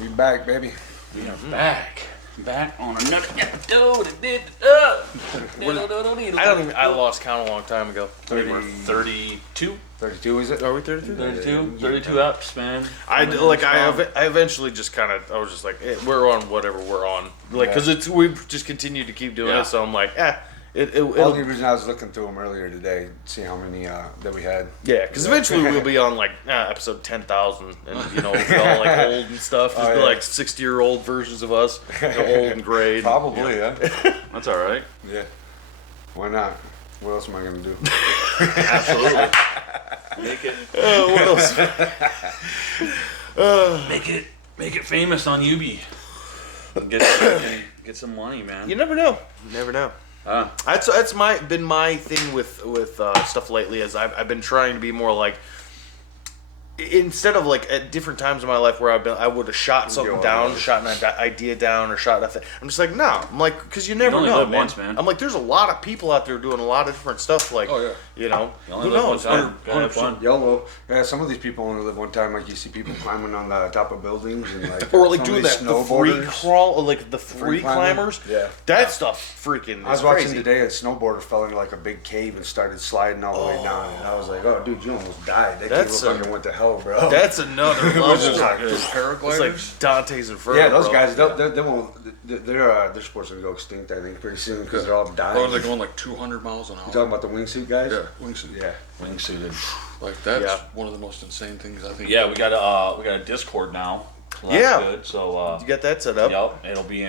We back, baby. We are back on another episode. I lost count a long time ago. 32? 32, is it? Are we 32? 32 eps, man. I eventually just kind of, I was just like, we're on whatever we're on. Like, because we've just continued to keep doing it, so I'm like, All the reason I was looking through them earlier today, see how many that we had. Yeah, because eventually we'll be on like episode 10,000, and you know, we'll be all like old and stuff. There's be like 60-year-old versions of us, old and grayed. Probably, yeah. That's all right. Yeah. Why not? What else am I gonna do? Absolutely. Make it. What else? Make it famous on Ubi. Get some money, man. You never know. You never know. That's been my thing with stuff lately. Is I've been trying to be more like, instead of like at different times in my life where I would have shot something down, shot an idea down, or shot nothing. I'm just like, no. I'm like, because you never know, man. Once, man. I'm like, there's a lot of people out there doing a lot of different stuff. Like, you know, who knows? 100%. YOLO. Yeah, some of these people only live one time. Like you see people climbing on the top of buildings and like, or like doing that the free crawl, or like the free climbers. Yeah, that stuff freaking. I was watching today. A snowboarder fell into like a big cave and started sliding all the way down. And I was like, oh, dude, you almost died. That cave fucking went to hell, bro. That's another level. Paragliders? It's like Dante's Inferno. Yeah, those guys, they won't. Their sports gonna go extinct, I think, pretty soon because they're all dying. Oh, they're going like 200 miles an hour. You talking about the wingsuit guys? Yeah, wingsuit. Yeah, Wingsuited. Like that's one of the most insane things I think. Yeah, we got a Discord now. So that's good. So you got that set up. Yep, it'll be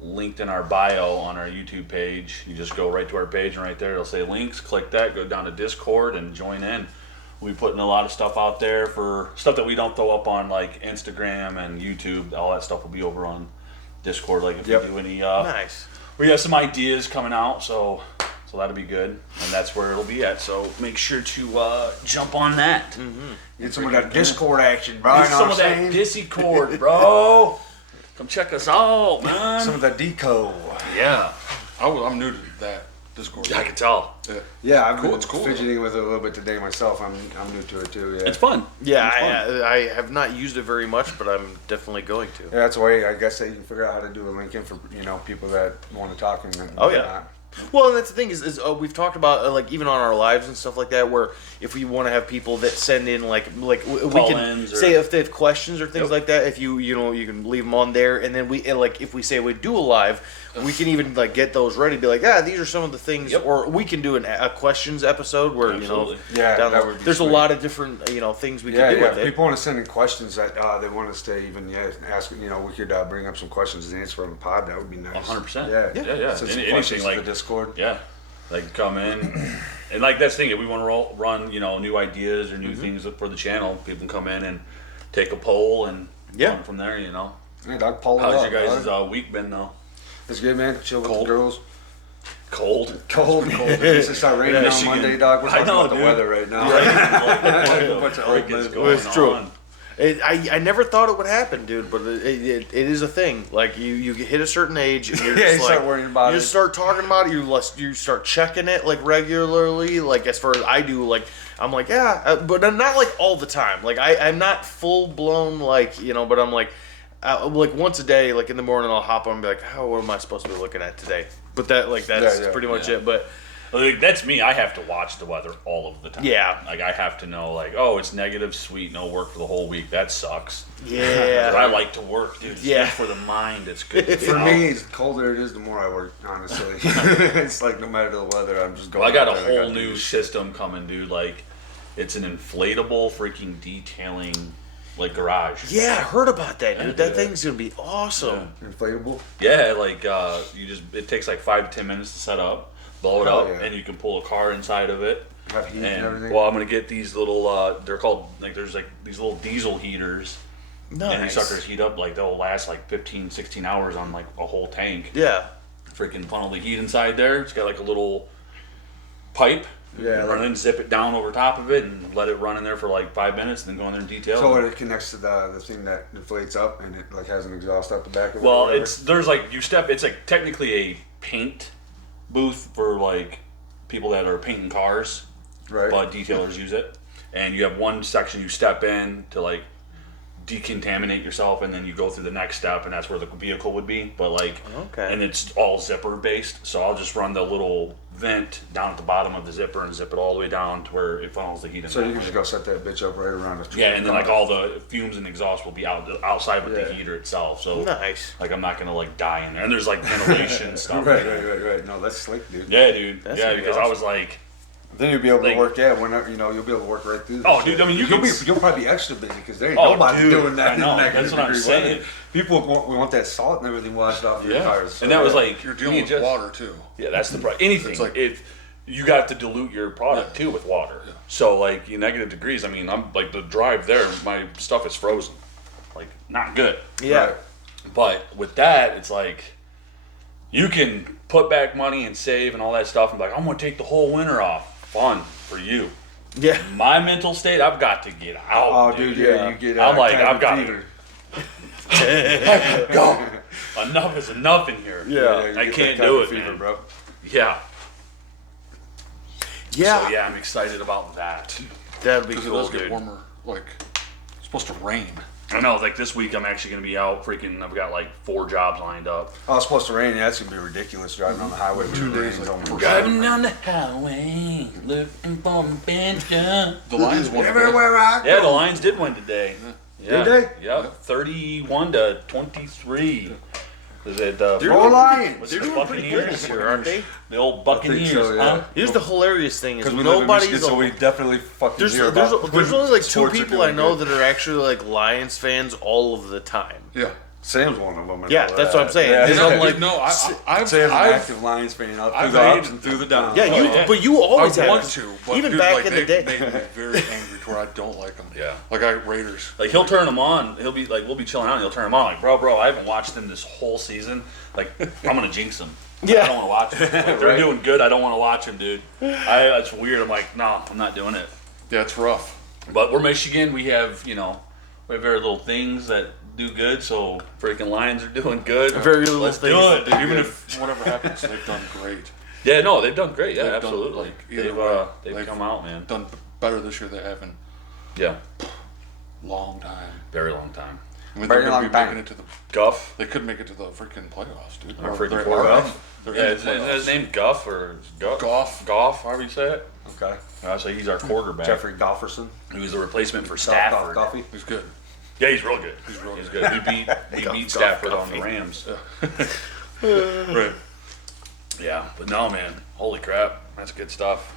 linked in our bio on our YouTube page. You just go right to our page, and right there it'll say links. Click that, go down to Discord, and join in. We're putting a lot of stuff out there for stuff that we don't throw up on like Instagram and YouTube. All that stuff will be over on Discord. Like if we do any, nice. We got some ideas coming out, so that'll be good, and that's where it'll be at. So make sure to jump on that. Mm-hmm. Get some of that Discord action, bro. Get some of that Discord, bro. Come check us out, man. Some of that deco. Yeah, I'm new to that Discord. I can tell. Yeah, I've been It's cool, fidgeting with it a little bit today myself. I'm new to it too. Yeah, It's fun. Yeah, I have not used it very much, but I'm definitely going to. Yeah, that's why I guess that you can figure out how to do a link in for people that want to talk and whatnot. Well, and that's the thing is we've talked about like even on our lives and stuff like that, where if we want to have people that send in like we can say if they have questions or things like that, if you can leave them on there, and then if we say we do a live, we can even like get those ready, be like, these are some of the things, or we can do a questions episode where there's a lot of different things we can do with it. If people want to send in questions that they want us to even ask, we could bring up some questions and answer on the pod. That would be nice. 100%. Yeah. Anything like the Discord. Yeah, like come in, and like that's the thing. If we want to run, new ideas or new things for the channel, people can come in and take a poll and run from there. Yeah, dog, poll it How's up, your guys' week been though? It's good, man. Chill with the girls. Cold. It's just start raining on Monday, dog. We're talking about the weather right now. A bunch of break-ins going It's true. on. I never thought it would happen, dude, but it is a thing. Like you hit a certain age, and you're just you start worrying about it. You just start talking about it. You start checking it like regularly. Like as far as I do, like I'm like but I'm not like all the time. Like I'm not full blown like but I'm like once a day, like in the morning, I'll hop on and be like, what am I supposed to be looking at today? But that's pretty much it. But. Like, that's me. I have to watch the weather all of the time. Yeah. Like, I have to know, it's negative, sweet, no work for the whole week. That sucks. Yeah. But I like to work, dude. It's good for the mind. It's good. For me, the colder it is, the more I work, honestly. It's like no matter the weather, I'm just going. I got a whole new system coming, dude. Like, it's an inflatable freaking detailing, garage. Yeah, I heard about that, dude. That thing's going to be awesome. Yeah. Inflatable? Yeah, it takes 5 to 10 minutes to set up. Blow it up, and you can pull a car inside of it. Have heat and everything. Well, I'm gonna get these little. They're called there's these little diesel heaters. Nice. And these suckers heat up they'll last 15, 16 hours on a whole tank. Yeah. Freaking funnel the heat inside there. It's got a little pipe. Yeah. Run in, zip it down over top of it, and let it run in there for 5 minutes, and then go in there and detail. So it connects to the thing that inflates up, and it has an exhaust up the back of it. Well, it's technically a paint booth for people that are painting cars, right? But detailers use it, and you have one section you step in to decontaminate yourself, and then you go through the next step, and that's where the vehicle would be. But like, and it's all zipper based, so I'll just run the little vent down at the bottom of the zipper and zip it all the way down to where it funnels the heat in. So you can just go set that bitch up right around the and then like all the fumes and exhaust will be outside with the heater itself. So nice. Like I'm not gonna like die in there, and there's like ventilation stuff. Right. No, that's slick, dude. Yeah, dude. That's because awesome. I was like. Then you'll be able to work. Yeah, whenever you'll be able to work right through. This Oh, dude. I mean, you'll probably be extra busy because there ain't nobody doing that. I know. In that That's what I'm saying. Weather. People want that salt and everything washed off your cars. So and that was like You're dealing with water too. Yeah, that's the problem. Anything. It's like, if you got to dilute your product too with water. Yeah. So like negative degrees. I mean, I'm like the drive there. My stuff is frozen. Like not good. Yeah. Right. But with that, it's like you can put back money and save and all that stuff. And be like, I'm gonna take the whole winter off. Fun for you. Yeah. My mental state, I've got to get out. Oh, dude, yeah. You get. I'm like, I've got fever. to go. Enough is enough in here. Yeah, I you get can't that do cabin it, fever, man. bro. Yeah. Yeah. So yeah, I'm excited about that. That'd be Because it cool, does get dude. warmer. Like it's supposed to rain. I know, like this week I'm actually gonna be out freaking. I've got like 4 jobs lined up. Oh, it's supposed to rain. Yeah, it's gonna be ridiculous driving on the highway. 2 days. Driving down the highway, looking for adventure. The Lions won. Everywhere I go. Yeah, the Lions did win today. Yeah. Did they? Yep, 31-23. Is it Go Lions. was They're it the doing pretty good Buccaneers? this year, aren't they? The old I Buccaneers, think so, yeah. huh? Here's the hilarious thing is Because we live in nobody's Michigan, so we definitely fucking there's hear there's, about there's when only like 2 sports are people I doing know good. that are actually like Lions fans all of the time. Yeah. Sam's one of them. Yeah, that's what I'm saying. Yeah, Because I'm like, no, I've Sam's an active Lions fan up through I've the made- ups and through the downs. yeah, you, yeah. but you always I have. want to, but even dude, back like, in the they day. make me very angry to where I don't like them. Yeah. Like I Raiders. Like he'll turn them on. He'll be like, we'll be chilling out. And he'll turn them on. Like, bro, I haven't watched them this whole season. Like, I'm gonna jinx them. Yeah. I don't want to watch them. If they're doing good, I don't want to watch them, dude. It's weird. I'm like, no, I'm not doing it. Yeah, it's rough. But we're Michigan. We have we have very little things that do good. So freaking Lions are doing good. Very little Let's things do that it. do Even good. if whatever happens, they've done great. Yeah, no, they've done great. Yeah, They've done, absolutely. like, either way, They've come out, man. Done better this year than they have in Yeah, a long time. very long time. I mean, Very they're long going to be time. making it to the. Guff. They could make it to the freaking playoffs, dude. Or Or freaking they're- playoffs. they're Yeah, in is the his playoffs. name Guff or Goff. Goff, however you say it. Okay. I say he's our quarterback. Jeffrey Golferson. He was the replacement for Stafford. Coffee. He's good. Yeah, he's real good. He's real He's good. good. We beat Stafford on the Rams. Right. Yeah, but no, man. Holy crap, that's good stuff.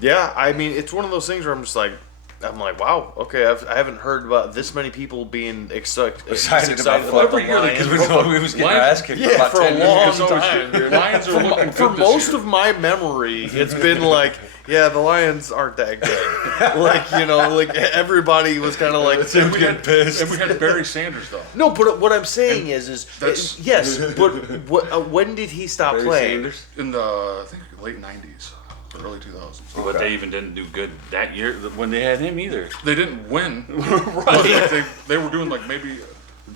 Yeah, I mean, it's one of those things where I'm like, wow, okay, I haven't heard about this many people being excited Excited about about the every year Lions. because we thought we was getting our ass kicked Yeah, about for a 10 long years. time. Dude, Lions are looking For good this most year. of my memory, it's been like, yeah, the Lions aren't that good. Like everybody was kind of like, And we had Barry Sanders though. no, but what I'm saying is that's- yes, but when did he stop Barry playing? Sanders. In the I think late '90s or early 2000s. But they even didn't do good that year when they had him either. They didn't win. But they were doing like maybe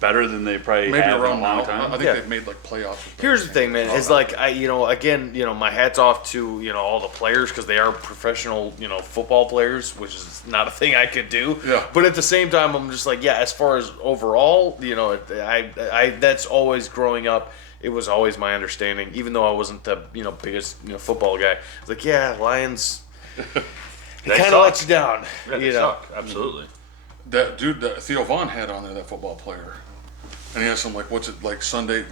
Better than they probably have around in a long now. time. I think Yeah. they've made like playoffs. with Here's Barry the thing, man. Sanders. Is like again, my hats off to all the players because they are professional, football players, which is not a thing I could do. Yeah. But at the same time, I'm just like, yeah. As far as overall, I that's always growing up. It was always my understanding, even though I wasn't the biggest football guy. It's like, yeah, Lions. They Kind of suck. let you down. Yeah, they suck. Absolutely. That dude that Theo Vaughn had on there, that football player, and he has some like what's it like Sunday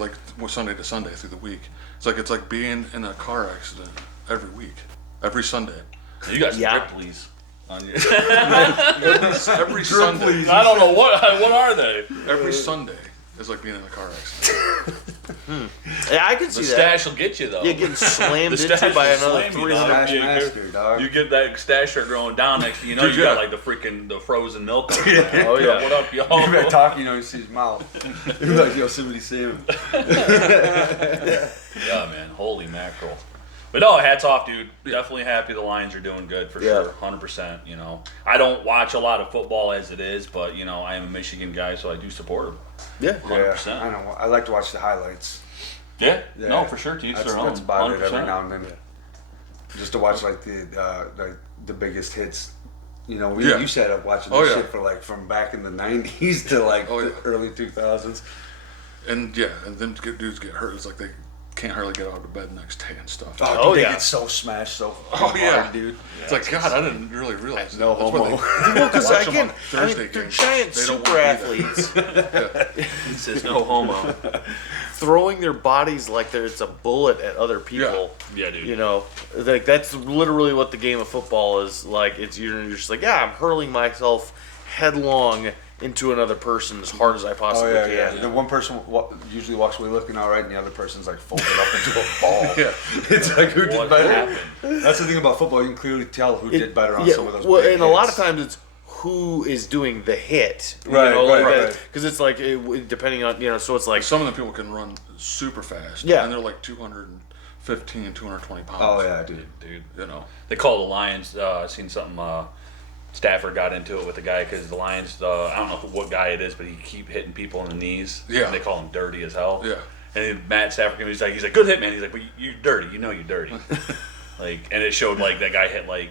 Sunday to Sunday through the week. It's like being in a car accident every week, every Sunday. You got some Yeah. Ripley's on your. Every Sunday. I don't know what are they. Every Sunday is like being in a car accident. Yeah, I can see The that. stash will get you though. Yeah, getting slammed The into stash by will another slam you, 300. dog. Stash master, dog. You get that stash shirt going down next to you, Dude, you got yeah. like the frozen milk. Oh yeah. What up, y'all? You better talk, you see his mouth. You're like Yosemite Sam. Yeah, man. Holy mackerel. But no, hats off, dude. Definitely happy the Lions are doing good for Yeah. sure. 100%. I don't watch a lot of football as it is, but I am a Michigan guy, so I do support them. Yeah. 100%. Yeah, I know. I like to watch the highlights. Yeah. Yeah. No, for sure. To each That's, their own. that's about it every 100%. now and then. Just to watch like the biggest hits, You know, we Yeah. you sat up watching Oh, this yeah. shit for like from back in the '90s to like Oh, yeah. the early 2000s. And then dudes get hurt. It's like they can't hardly get out of bed the next day and stuff. Oh, they yeah. get so smashed so Oh, yeah. hard, dude. It's like, God, I didn't really realize No that. That's why homo. Well, because watch 'em again, on I mean, Thursday they're games. giant They don't super wanna be athletes He says no homo. throwing their bodies like it's a bullet at other people. Yeah, dude. You know, like that's literally what the game of football is like. It's you're just like, yeah, I'm hurling myself headlong into another person as hard as I Oh possibly yeah, can. yeah. The one person usually walks away looking all right, and the other person's like folded up into a ball. Yeah. It's like who did What better. happened? That's the thing about football. You can clearly tell who did better on Yeah, some of those. well, big and a lot of hits. times it's who is doing the hit, Right, right. Because it's like depending on so it's like Some of the people can run super fast. Yeah. And they're like 215, 220 pounds. Oh yeah, dude. Dude. You know. They call the Lions. I seen something. Stafford got into it with the guy because the Lions. I don't know what guy it is, but he keep hitting people in the knees. Yeah. And they call him dirty as hell. Yeah. And then Matt Stafford, he's like, good hit, man. He's like, but you're dirty. You know you're dirty. Like, and it showed like that guy hit like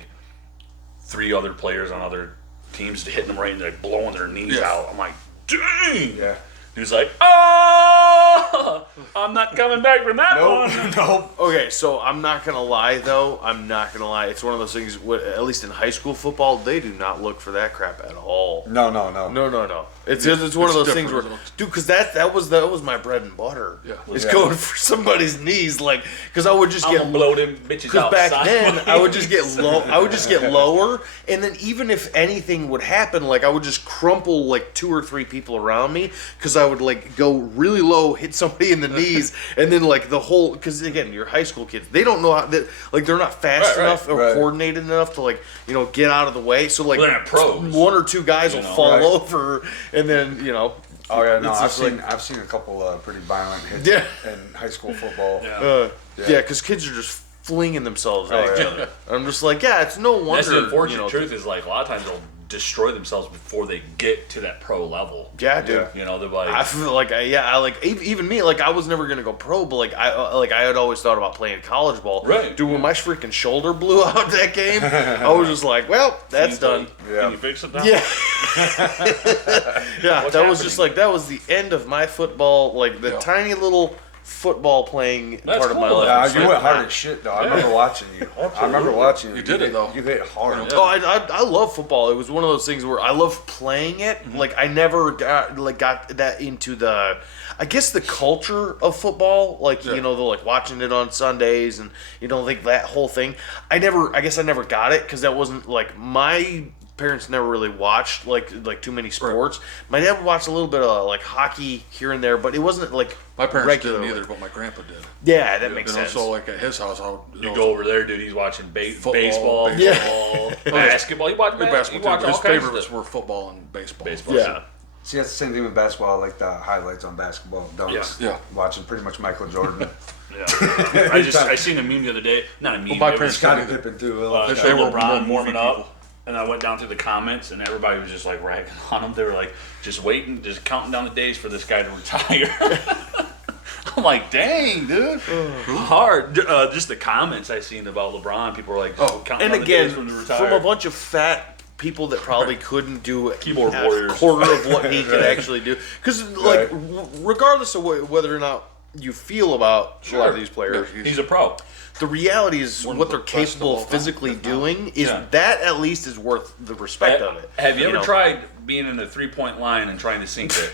3 other players on other teams, hitting them right and like blowing their knees Yeah. out. I'm like, dang. Yeah. He was like, oh, I'm not coming back from that one. Nope. okay. So I'm not gonna lie though. I'm not gonna lie. It's one of those things. At least in high school football, they do not look for that crap at all. No. No. It's one of It's those things different, where, isn't it? dude, because that was my bread and butter. Yeah. It's Yeah. going for somebody's knees, like because I would just I'm get gonna blow them bitches because out. back then I would just get low. I would just get lower, and then even if anything would happen, like I would just crumple like 2 or 3 people around me because I would like go really low, hit somebody in the knees, and then like the whole because again you're high school kids, they don't know how that like they're not fast Right, enough or right. coordinated enough to like get out of the way. So like Well, they're not pros. 1 or 2 guys will know, fall right. over, and then Oh yeah, no. it's I've just like- I've seen a couple pretty violent hits Yeah. in high school football. Yeah. yeah, because kids are just flinging themselves at each yeah. other. I'm just like, yeah, it's no wonder. That's the unfortunate truth is like a lot of times they'll destroy themselves before they get to that pro level. Yeah, dude. Yeah. You know, they're like, I feel like I like even me, like I was never gonna go pro, but I had always thought about playing college ball. Right. Dude, when my freaking shoulder blew out that game, I was just like, well, that's done. Yeah. Can you fix it now? Yeah. Yeah, What's that was just happening? like that was the end of my football, like the Yeah. tiny little football playing That's part of my cool. life. Yeah, It's you like, went hard as shit though. I remember watching you. I remember watching you. You did it, though. You hit hard. Oh, I love football. It was one of those things where I love playing it. Mm-hmm. Like I never got that into the, I guess the culture of football. Like Yeah. the like watching it on Sundays and like that whole thing. I guess I never got it because that wasn't like my parents never really watched like too many sports. My dad watched a little bit of like hockey here and there, but it wasn't like My parents regularly. didn't either, but my grandpa did. Yeah, that makes sense. So like at his house, I would You go over there, dude. He's watching Football, baseball, baseball. football, basketball. He watched basketball he watched too, but all his kinds of favorites stuff. were football and baseball. Baseball. Yeah. See, that's the same thing with basketball. I like the highlights on basketball dunks. Yeah. Watching pretty much Michael Jordan. Yeah. I seen a meme the other day. Not a meme. my it parents was Scottie Pippen too. uh, They were LeBron more warming movie up, people. and I went down through the comments, and everybody was just like ragging on him. They were like just waiting, just counting down the days for this guy to retire. I'm like, dang, dude, hard. Just the comments I seen about LeBron, people were like, counting And down the again, days for him to retire. from a bunch of fat people that probably couldn't do Keyboard a warriors. quarter of what he could actually do. Because, like, Right. regardless of whether or not you feel about a lot of these players, Yeah, He's a pro. the reality is One of what the they're best capable of of all time. physically doing is Yeah. that at least is worth the respect of it. Have you ever know? tried being in a 3-point line and trying to sink it?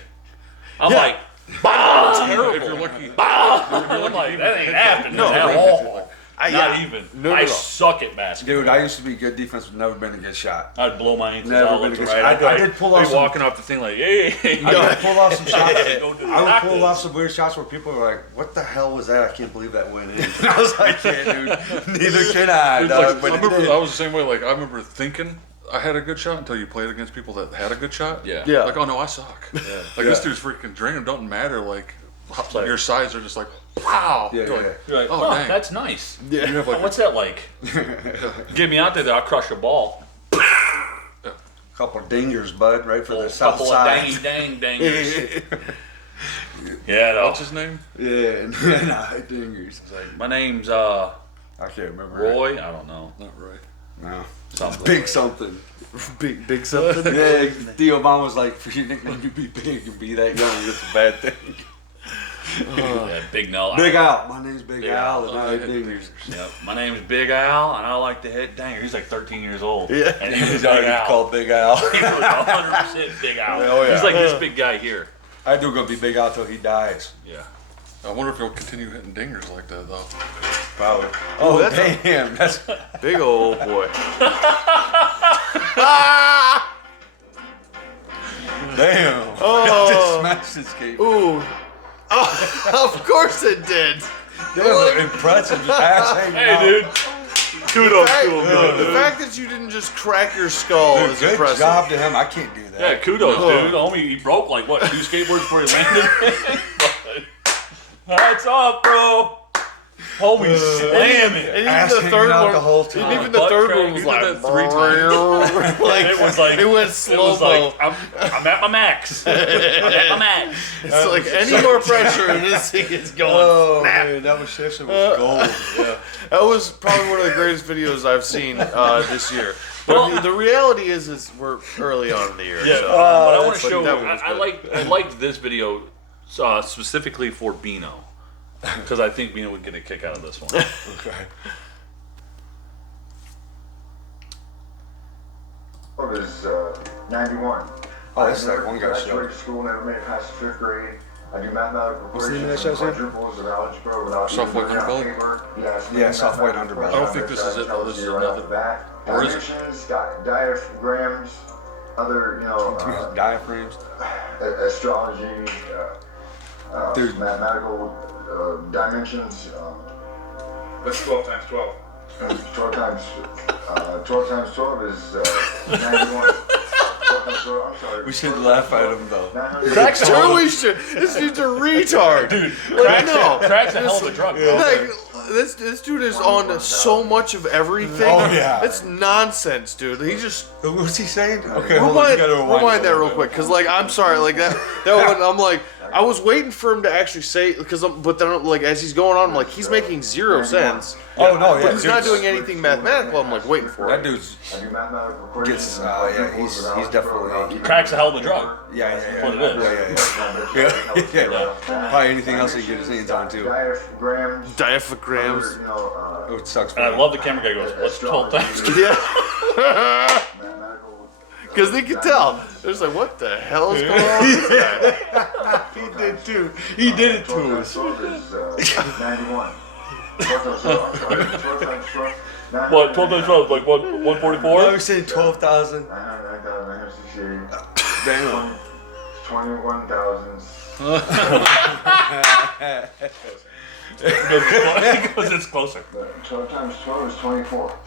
I'm Yeah. like, bah! Terrible. If you're lucky, I'm like, that ain't happening No. at all. Not yeah. even. No, no, I no. suck at basketball. Dude, I used to be good defense, but never been a good shot. I'd blow my ankles Never all been up a to good right. shot. I did pull off I'd be some- walking off the thing like, hey. I would pull off some shots. Go do I would like pull this. off some weird shots where people were like, "What the hell was that? I can't believe that went in." I was like, "Yeah, dude, neither can I." Dude, Dog, like, I but it remember did. I was the same way. Like I remember thinking I had a good shot until you played against people that had a good shot. Yeah. Yeah. Like, oh no, I suck. Like this dude's freaking draining. It doesn't matter. Like your size are just like, wow. Yeah, You're yeah. like, You're like, oh, oh, dang. that's nice. Yeah. you have like What's that like? Get me out there, I'll crush a ball. Couple dingers, bud, right for A the south couple side. of dangers. Yeah, though. what's his name? Yeah, nah, dingers. My name's I can't remember. Roy. I don't know. Not right. No. Big something. Big something. Yeah, Theo Von was like, for your nickname to be big and be that young, it's a bad thing. Yeah, Big Nell. Big Al. My name's Big Big Al, Al. and I hit dingers. Yep. My name's Big Al, and I like to hit dinger. He's like 13 years old. Yeah. And he was He's Big already Al. called Big Al. He was 100% Big Al. Oh, yeah. He's like this big guy here. I do gonna be Big Al till he dies. Yeah. I wonder if he'll continue hitting dingers like that though. Probably. Oh, that's damn. That's Big old boy. damn. Oh. Just smashed his cape. Ooh. Oh, of course it did. Damn, impressive. Just ass hanging out. Hey, dude. Kudos to him, The dude. fact that you didn't just crack your skull Dude, is good impressive. job to him. I can't do that. Yeah, kudos, dude. Homie, he broke like what, 2 skateboards before he landed? That's up, bro. Homie slamming. And Ass even the hanging third out one, the whole and time. even the Butt third crack. one was You like, did that 3 times. like It was like it went It slow was mo. like I'm at my max. I'm at my max. It's like any more pressure and this thing is going. Oh, snap. man, that was shit. Was gold. Yeah. That was probably one of the greatest videos I've seen this year. But the reality is we're early on in the year. Yeah, so. but I want to but show. that one was I liked this video specifically for Bino because I think Bino would get a kick out of this one. Okay. was 91. Oh, this is I that one never guy's show. graduated school, never made it past the 5th grade. I do mathematical What's the name of equations that and show, Sam? quadruples of algebra without Soft even white looking at underbelly? paper. You ask me Yeah, soft white mathematical underbelly. I don't think this is it, though. tells This is you right off another- the bat. Or is it? Dimensions, diaphragms, other, Diaphragms. astrology, Dude. mathematical dimensions. That's 12 times 12. 12 times 12 is 91. 12 times 12, I'm sorry. We should laugh at him though. 900. Sure we should. This dude's a retard. Dude, like, no. Crack's a hell of a drug, bro. Like, this dude is on so much of everything. Oh, yeah. It's nonsense, dude. He just What's he saying? Okay, hold on. You rewind, gotta rewind that it a real bit. quick, cause like I'm sorry, like that one. I'm like I was waiting for him to actually say, but then like as he's going on, I'm like he's making 0 sense. Oh no, yeah. But he's not dude's- doing anything mathematical. I'm like waiting for That it. dude's. I do mathematical equations Gets, and yeah, quadruples he's of algebra definitely- without Crack's a hell of a drug. Yeah. what it is. Yeah. Probably anything else he can get his hands on too. Diaphragms. Diaphragms. other, Oh, it sucks. For And I him. love the camera guy goes, what's 12 times? Yeah, mathematical. because they can tell. They're just like, what the hell is going on? With this guy? He did too. He did it 12 to times us. 12 is 91. 12 times 12, I'm sorry. 12 times 12. What, 12 times 12? Like what, 144? I was saying 12,000. 909,968. Damn. 21,000. Because it's closer. 12 times 12 is 24.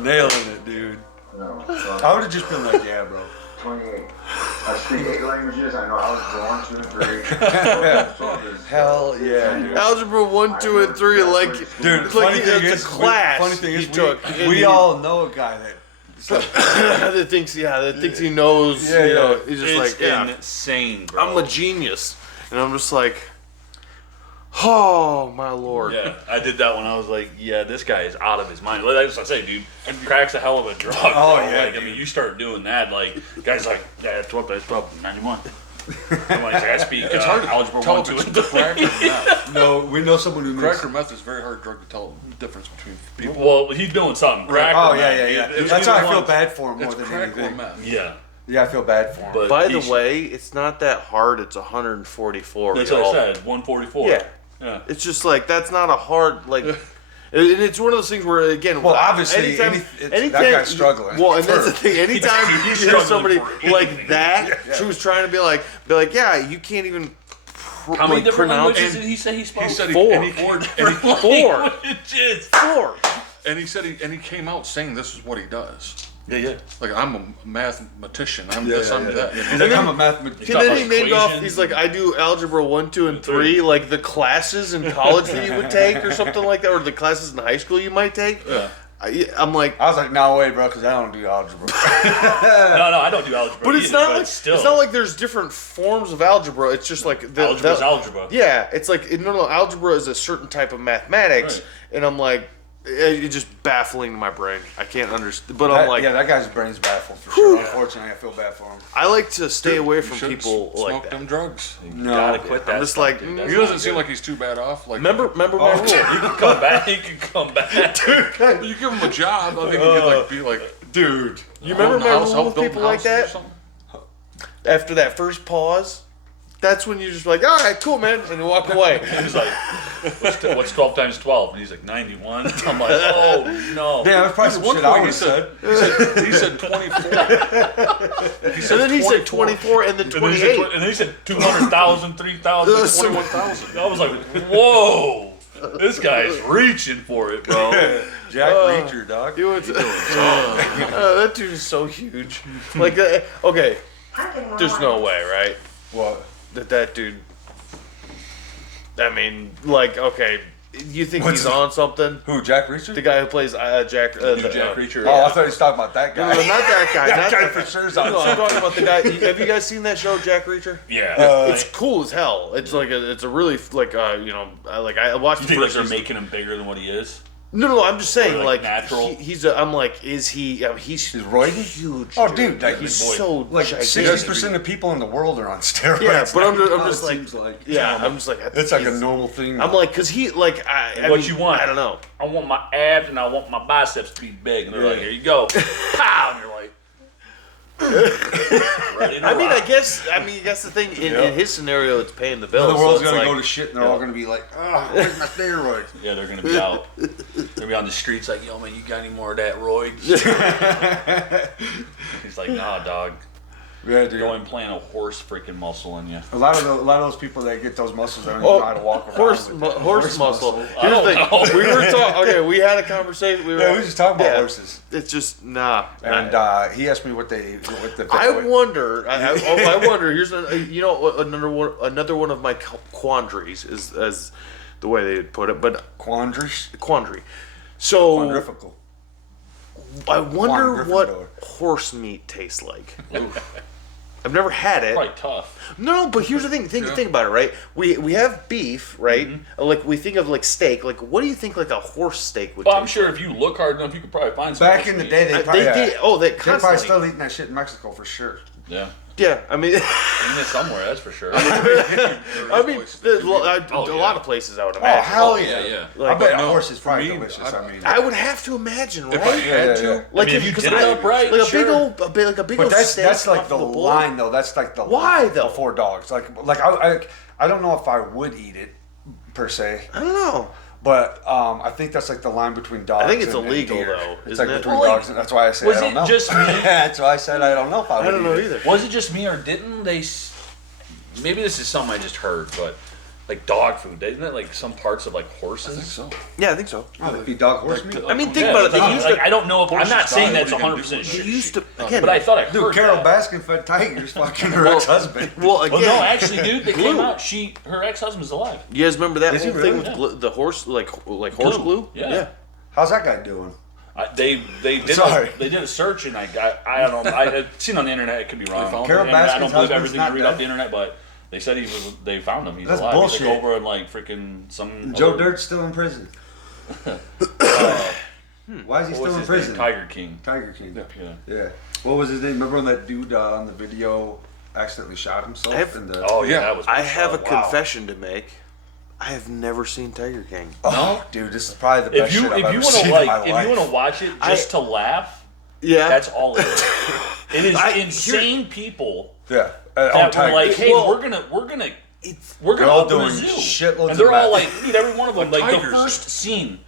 Nailing it, dude. No. I would have just been like, yeah, bro. 28. I speak 8 languages. I know algebra 1, 2, and 3. 12 times 12 is, Hell yeah, dude. Algebra 1, 2, and 3, like Dude, it's like funny thing it's is, a class. funny thing he is, took. we all know a guy that. that thinks he knows. Yeah, you know, yeah. he's just It's like, yeah, insane, bro. I'm a genius, and I'm just like, oh my lord. Yeah, I did that when I was like, yeah, this guy is out of his mind. Like I say, dude, crack's a hell of a drug. Oh, bro. yeah, Like, I mean, you start doing that, like, guys like, yeah, 12 times 12, 91. I'm like, I speak It's hard to algebra tell 1, if 2, it's and 3. crack or meth. No, we know someone who Crack makes. or meth is a very hard drug to tell the difference between people. Well, he's doing something. Crack Oh or yeah, meth. yeah, yeah. It's That's how I either feel one. bad for him more It's than crack or anything. meth. Yeah. Yeah, I feel bad for him. But By he the sh- way, it's not that hard. It's 144. That's y'all. what I said, 144. Yeah. Yeah. It's just like that's not a hard like. And it's one of those things where again, Well, obviously, that guy's struggling. Well, and that's the thing. Anytime you he's hear struggling somebody for like anything. that, she was trying to be like, yeah, you can't even. How many different pronounce languages did he say he spoke? He said Four. and he Four. Languages. 4. And he said he came out saying this is what he does. Yeah, yeah. Like, I'm a mathematician. I'm Yeah, this, yeah, I'm yeah. that. He's like, I'm a mathematician. And then he about named off. equations He's like, I do algebra 1, 2, and 3, like the classes in college that you would take, or something like that, or the classes in high school you might take. Yeah. I'm like, I was like, no way, bro, because I don't do algebra. No, I don't do algebra. but it's either, not like still. it's not like there's different forms of algebra. It's just like Algebra's algebra. Yeah, it's like no, algebra is a certain type of mathematics, Right. and I'm like, It's just baffling to my brain. I can't understand. But I'm like, yeah, that guy's brain's baffled for sure. Unfortunately, I feel bad for him. I like to stay away from Shouldn't people smoke like that. them drugs. You gotta quit that. I'm just stuff, like, dude. That's He not doesn't seem good. like he's too bad off. Like, remember my rule. You can come back. You can come back. you give him a job, I think he could like be like, Dude, You remember my house, rule help with build people like houses or that? something? After that first pause, that's when you're just like, all right, cool, man, and you walk away. He's like, what's 12 times 12? And he's like, 91. I'm like, oh no. yeah, that's probably some One shit I point would he have said, said. he said 24. And then he said 24 and then And then he said 28. and then he said 200,000, 3,000, 21,000. I was like, whoa, this guy's reaching for it, bro. Jack Reacher, dog. He went to- that dude is so huge. Like, okay, there's no way, right? What? That dude. I mean, like, okay, you think What's he's on something? Who? Jack Reacher? The guy who plays Jack. Jack Reacher. Oh, I thought he was talking about that No, guy. not that guy. That not guy that for sure is on No, I'm something. talking about the guy. Have you guys seen that show, Jack Reacher? Yeah. It's cool as hell. It's like it's a really like I watched You the think like first they're season. making him bigger than what he is? No, I'm just saying Or, like natural? I'm like, is he? He's roiding? huge. Oh, dude, like, he's big boy. so Like gigantic. 60% of people in the world are on steroids. Yeah, but I'm now. just like, Seems like yeah, I'm just like, I think it's like a he's- normal thing. I'm like, cause he like I What mean, you want? I don't know. I want my abs and I want my biceps to be big. And they're like, Yeah. here you go. Pow! And you're like, ready to I mean, rock. I guess the thing in his scenario, it's paying the bills. the world's so it's gonna like, go to shit, and they're all gonna be like, "Oh, where's my steroids?" Yeah, they're gonna be out. They're gonna be on the streets like, yo, man, you got any more of that roid? He's like, nah, dog. Yeah, dude. Go and plant a horse freaking muscle in you. A lot of those people that get those muscles, they don't even know how to walk around. horse with it. horse muscle. I Here's the don't thing. know. We were talking. Okay, we had a conversation. We were just talking about yeah. horses. It's just nah. And he asked me what the I wonder. I wonder. Here's another one of my quandaries is as the way they put it, but quandary. So Quandrifical. I wonder Gryffindor. what horse meat tastes like. I've never had it. Probably tough. No, but here's the thing. Think about it, right? We have beef, right? Like we think of like steak. Like, what do you think like a horse steak would? Well, I'm taste sure if you look hard enough, you could probably find some. Back in the day, they like? probably They did. Oh, they they're probably constantly. still eating that shit in Mexico for sure. Yeah. Yeah, I mean, Eating it somewhere, that's for sure. I mean, there's a lot of places I would Oh imagine. hell yeah, yeah! yeah. I bet a no, horse is probably for me, delicious. I mean, I would have to imagine, right? If I had Yeah, to, yeah. Like I mean, if you because did it up right, like a sure. big old but steak that's like off the bowl. line though. That's like the Why, line though? before dogs. Like I don't know if I would eat it per se, I don't know. but I think that's like the line between dogs. I think it's and illegal, deer. though, It's isn't like it? between Well, dogs, and that's why I say was I don't it know. just me? That's why I said I don't know if I would. I don't know eat it. either. Was it just me, or didn't they? Maybe this is something I just heard, but like dog food, isn't it like some parts of like horses? I think so. Yeah, I think so. Oh, they feed dog horse meat. I mean, think Yeah, about it. They like, used like, to. I don't know. I'm not saying that's What are you 100 gonna do percent with They shit. used to. Again, But I thought I Dude, heard Carol that. Baskin fed tigers, fucking her ex-husband. well, again. Well, no, actually, dude, they came Glue. out. Her ex-husband's alive. You guys remember that Is he whole thing really? with the horse, like horse glue? Yeah. How's that guy doing? They did Sorry. they did a search, and I don't know. I had seen on the internet. It could be wrong. found Carol And I Baskin's don't believe husband's everything I not read dead? off the internet, but they said they found him. He's That's alive. bullshit. He took over in like freaking some. Joe other- Dirt's still in prison. Why is he What still was in his prison? name? Tiger King. Tiger King. Yeah. Yeah. What was his name? Remember when that dude on the video accidentally shot himself? I've- in the... Oh yeah, Yeah. that was. I have a wow. confession to make. I have never seen Tiger King. Oh, dude, this is probably the best If you shit I've ever want seen to in my if you life. want to watch it just to laugh, Yeah, that's all it is. It is I- insane people Yeah. that on were Tiger. like, hey, Well, we're gonna They're all open a doing zoo, shitloads and they're of all meth. like, dude, every one of them. Like the tigers. first scene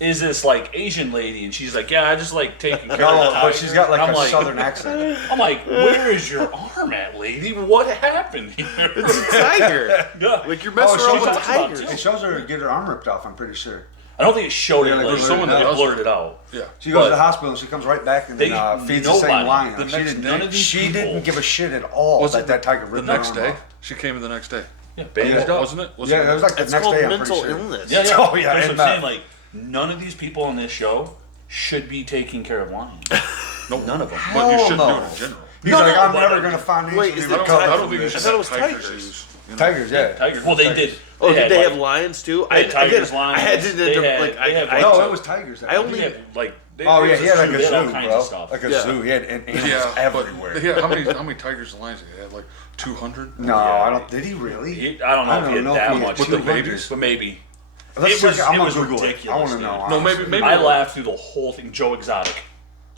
is this like Asian lady, and she's like, yeah, I just like taking care No, of the but tiger. she's got like And I'm a southern accent. I'm like, where is your arm at, lady? What happened here? it's a tiger. Yeah. Like you're Oh, messing she around with talks about tigers. it. It shows her get her arm ripped off, I'm pretty sure. I don't think it showed it. Yeah, like, Like, there's someone that it does blurred it out. Yeah. She goes But- to the hospital and she comes right back and They- then feeds the same nobody- line. the She next- didn't, none of these she people- didn't give a shit at all Was that it that tiger The ripped her next arm day, off. she came in the next day. Yeah, bandaged up. Wasn't it? Yeah, it was like the It's next called day, I'm mental pretty sure. illness. Yeah, yeah. Oh, yeah, That's and what I'm that- saying. Like, none of these people on this show should be taking care of lions. Nope. None of them. But you Hell should no. do it in general. He's No, like, no, I'm but- never gonna find Wait, these. is to it recover I tiger- don't think you from should I thought it was have tiger tigers. zoos. You know? Tigers, yeah. Tigers. Well, they did. Oh, did had, they like, have lions too? They had tigers, lions. I had to, They had No, it was tigers. I only- They had, like, Oh it yeah, was he had like zoo. a They had all zoo, kinds bro. of stuff. Like a Yeah. zoo. He had animals Yeah, everywhere. But, yeah, how many tigers and lions did he have? Like 200? No, I don't. Did he really? I don't know if he had that he much. With the babies? But maybe. Let's It was- check it. I'm it gonna was Google ridiculous, it. I want to dude. know. No, honestly. maybe. I laughed through the whole thing. Joe Exotic.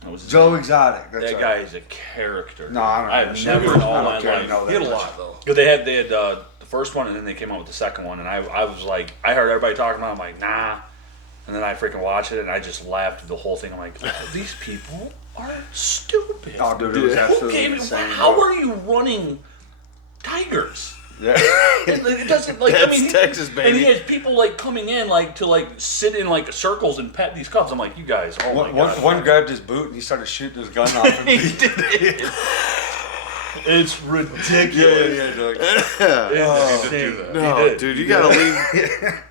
That was his Joe name. Exotic. That's That right. guy is a character. No, I don't. I know have shit. never in all I my don't care to life. know He had a that lot much. though. Because they had the first one, and then they came out with the second one, and I was like, I heard everybody talking about it, I'm like, nah. And then I freaking watched it, and I just laughed through the whole thing. I'm like, these people are stupid. Oh, dude, it was Who absolutely gave insane. how bro. are you running tigers? Yeah. It doesn't like That's I mean, Texas, and baby. he has people like coming in like to like sit in like circles and pet these cubs. I'm like, you guys, oh my god. One grabbed his boot and he started shooting his gun off. And He did it. It's ridiculous. yeah, dude. It's He did insane. do that. No, He did. dude, you gotta leave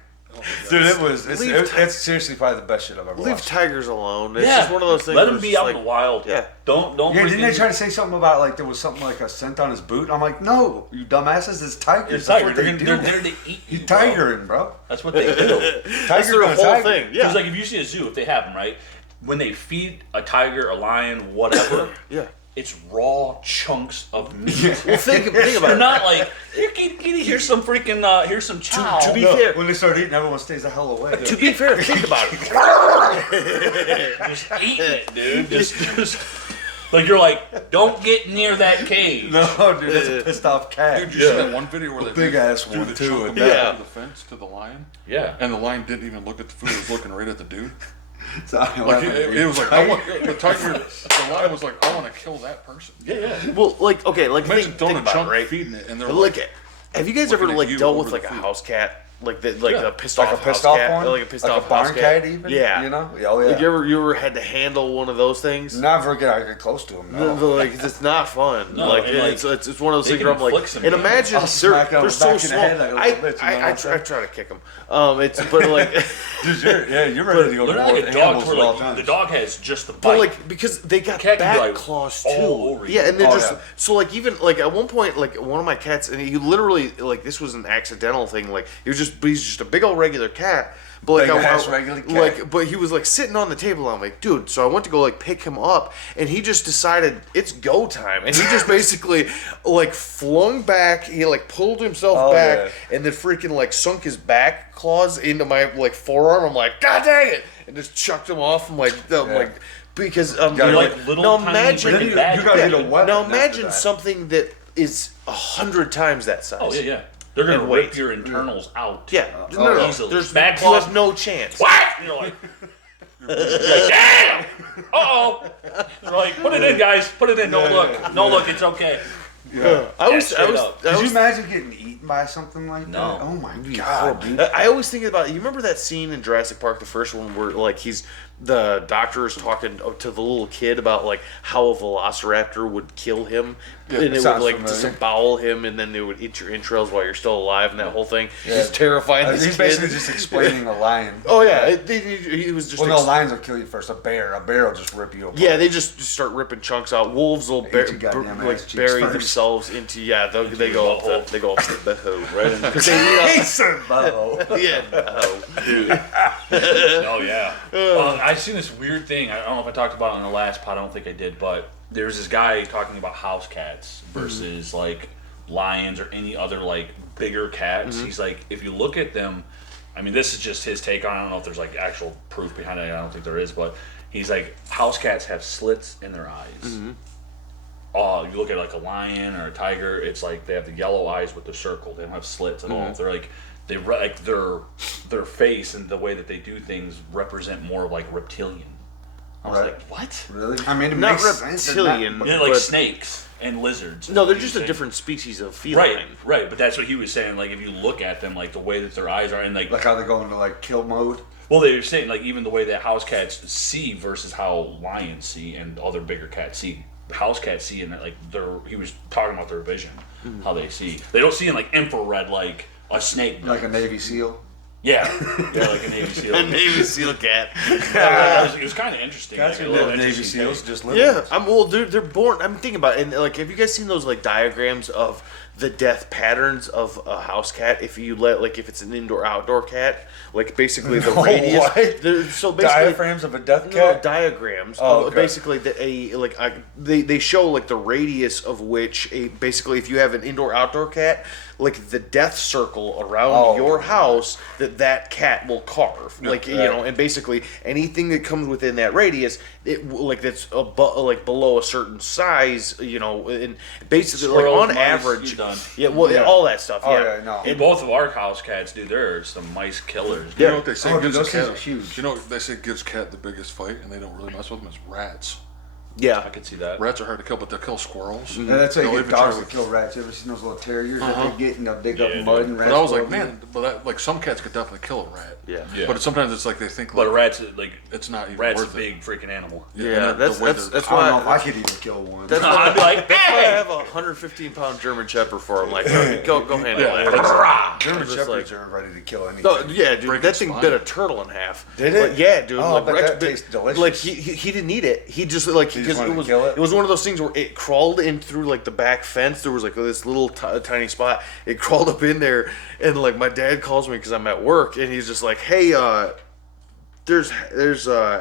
Dude, it's Leave it's seriously probably the best shit I've ever leave watched. tigers alone. It's Yeah, just one of those things. let where him it's be just out in the wild. Yeah. Don't. Yeah, didn't they freaking- try to say something about like there was something like a scent on his boot? I'm like, no, you dumbasses, it's tigers. It's That's tiger. what they They're do. there to eat you. He's bro. tigering, bro. That's what they do. That's their gonna whole tiger. thing. Yeah. Because like if you see a zoo, if they have them right, when they feed a tiger, a lion, whatever, Yeah. it's raw chunks of meat. Well, think about They're it. not like here's some freaking here's some chow. to be fair, When they start eating, everyone stays the hell away. to be fair, think about it. just eating it, dude. Just like you're like, don't get near that cage. No, dude, that's a pissed off cat. Dude, you see that one video where they big ass threw one, the too, chunk of and meat that- over the fence to the lion, Yeah. and the lion didn't even look at the food; it was looking right at the dude. So Like it was like, the tiger, the lion was like, I want to kill that person. Yeah. Well, like, okay, like Imagine think throwing a about it, chunk right? feeding it, and they're Like, like, have you guys ever looking at like you dealt over with the like a food. house cat, like the like Yeah. a pissed like off a pissed house off cat, one, like a pissed like off a barn house cat, even. Yeah, you know. Oh yeah. Like you ever had to handle one of those things? Never get close to him. No. Like it's not fun. No, like, and, like, it's one of those they things can where I'm like, inflict some and damage. imagine I'll they're smack him they're so back in the small. head like a little bitch, you know what I I'm saying? try to kick them. It's but like, Dude, you're ready to go They're to not war like with a dog animals where at all like times. the dog has just the bite. but like because they got Cat can be, back like, claws all too. over you. Yeah, and they're Oh, just yeah. so like even like at one point like one of my cats and he literally like this was an accidental thing like he's just a big old regular cat. But like Big ass regular cat. like but he was like sitting on the table. I'm like, dude. So I went to go like pick him up, and he just decided it's go time, and he just basically like flung back. He like pulled himself Oh, back, and then freaking like sunk his back claws into my like forearm. I'm like, God dang it, and just chucked him off. I'm like, because Gotta you're like like little now tiny imagine freaking you badgers. gotta get a weapon now after imagine that. something that is 100 times that size. Oh yeah. They're gonna And rip wait. your internals out. Yeah, no, easily. there's Back you claws- have no chance. What? And you're like, damn! Uh-oh. They're like, put it in, guys. Put it in. No look. No look. It's okay. I was, straight up. Did you imagine getting eaten by something like No. that? Oh my God, god, dude. I always think about. You remember that scene in Jurassic Park, the first one, where like the doctor is talking to the little kid about like how a velociraptor would kill him, and it would sounds like familiar. disembowel him, and then they would eat your entrails while you're still alive, and that whole thing. It's terrifying. This He's kid. basically just explaining a lion. Oh yeah, he was just. Well, no, lions will kill you first. A bear will just rip you apart. Yeah, they just start ripping chunks out. Wolves will Eat your goddamn ass like cheeks bury first. themselves into they go up the butthole right because they He eat said bow. up. Yeah, no. Oh yeah. I seen this weird thing. I don't know if I talked about it on the last pod. I don't think I did, but there's this guy talking about house cats versus like lions or any other like bigger cats. He's like, if you look at them, I mean, this is just his take on it. I don't know if there's like actual proof behind it. I don't think there is, but he's like, house cats have slits in their eyes. You look at like a lion or a tiger, it's like they have the yellow eyes with the circle. They don't have slits at all. They're like like their face and the way that they do things represent more of like reptilian. I was Right. like, what? Really? I mean, it Not makes sense. reptilian. Yeah, like But- snakes and lizards. No, they're He was just a saying. different species of feline. Right. But that's what he was saying. Like if you look at them, like the way that their eyes are, and like Like how they go into like kill mode. well, they were saying like even the way that house cats see versus how lions see and other bigger cats see. House cats see in that like he was talking about their vision, how they see. They don't see in like infrared like a snake. Like a Navy SEAL. Yeah, like a Navy SEAL. A Navy SEAL cat. It was kind of interesting. That's like, what a little Navy interesting SEAls take. just live. Yeah, they're born. I'm thinking about it, and like, have you guys seen those like diagrams of the death patterns of a house cat if you let if it's an indoor outdoor cat, basically the radius. What? So basically Diaphragms of a death no, cat. diagrams. Oh, okay. Basically, they show the radius of which basically if you have an indoor outdoor cat, the death circle around your house that cat will carve. And basically anything that comes within that radius, that's below a certain size, and basically Squirrels, on mice, average, you're done. all that stuff. Oh, yeah. yeah, no. And both of our house cats do. They're some mice killers. You know what they say Oh, dude, gives those a things cat? are huge. You know what they say gives cat the biggest fight, and they don't really mess with them? Is rats. Yeah. I could see that. Rats are hard to kill, but they'll kill squirrels. And that's how They'll you get even try dogs to- to kill rats. You ever seen those little terriers that they get and they'll dig up Yeah, mud dude. and rats? But I was go like, up in man, but that, some cats could definitely kill a rat. Yeah. Yeah. But sometimes it's they think But a like rat's it's not even rat's a worth big freaking animal. it. Yeah, and that's the way that's they're- that's I don't know why if I could even kill one. that's I'd be like, That's why I hey! have a 115-pound German Shepherd for him. Go handle Yeah. that. German Just shepherds are ready to kill anything. No, yeah, dude, Break that its thing spine. bit a turtle in half. Did it? Yeah, dude. Oh, I bet Rex that bit- tastes delicious. He didn't eat it. He just just because wanted it to was kill it? it was one of those things where it crawled in through the back fence. There was this little tiny spot. It crawled up in there, and my dad calls me because I'm at work, and he's just like, "Hey, there's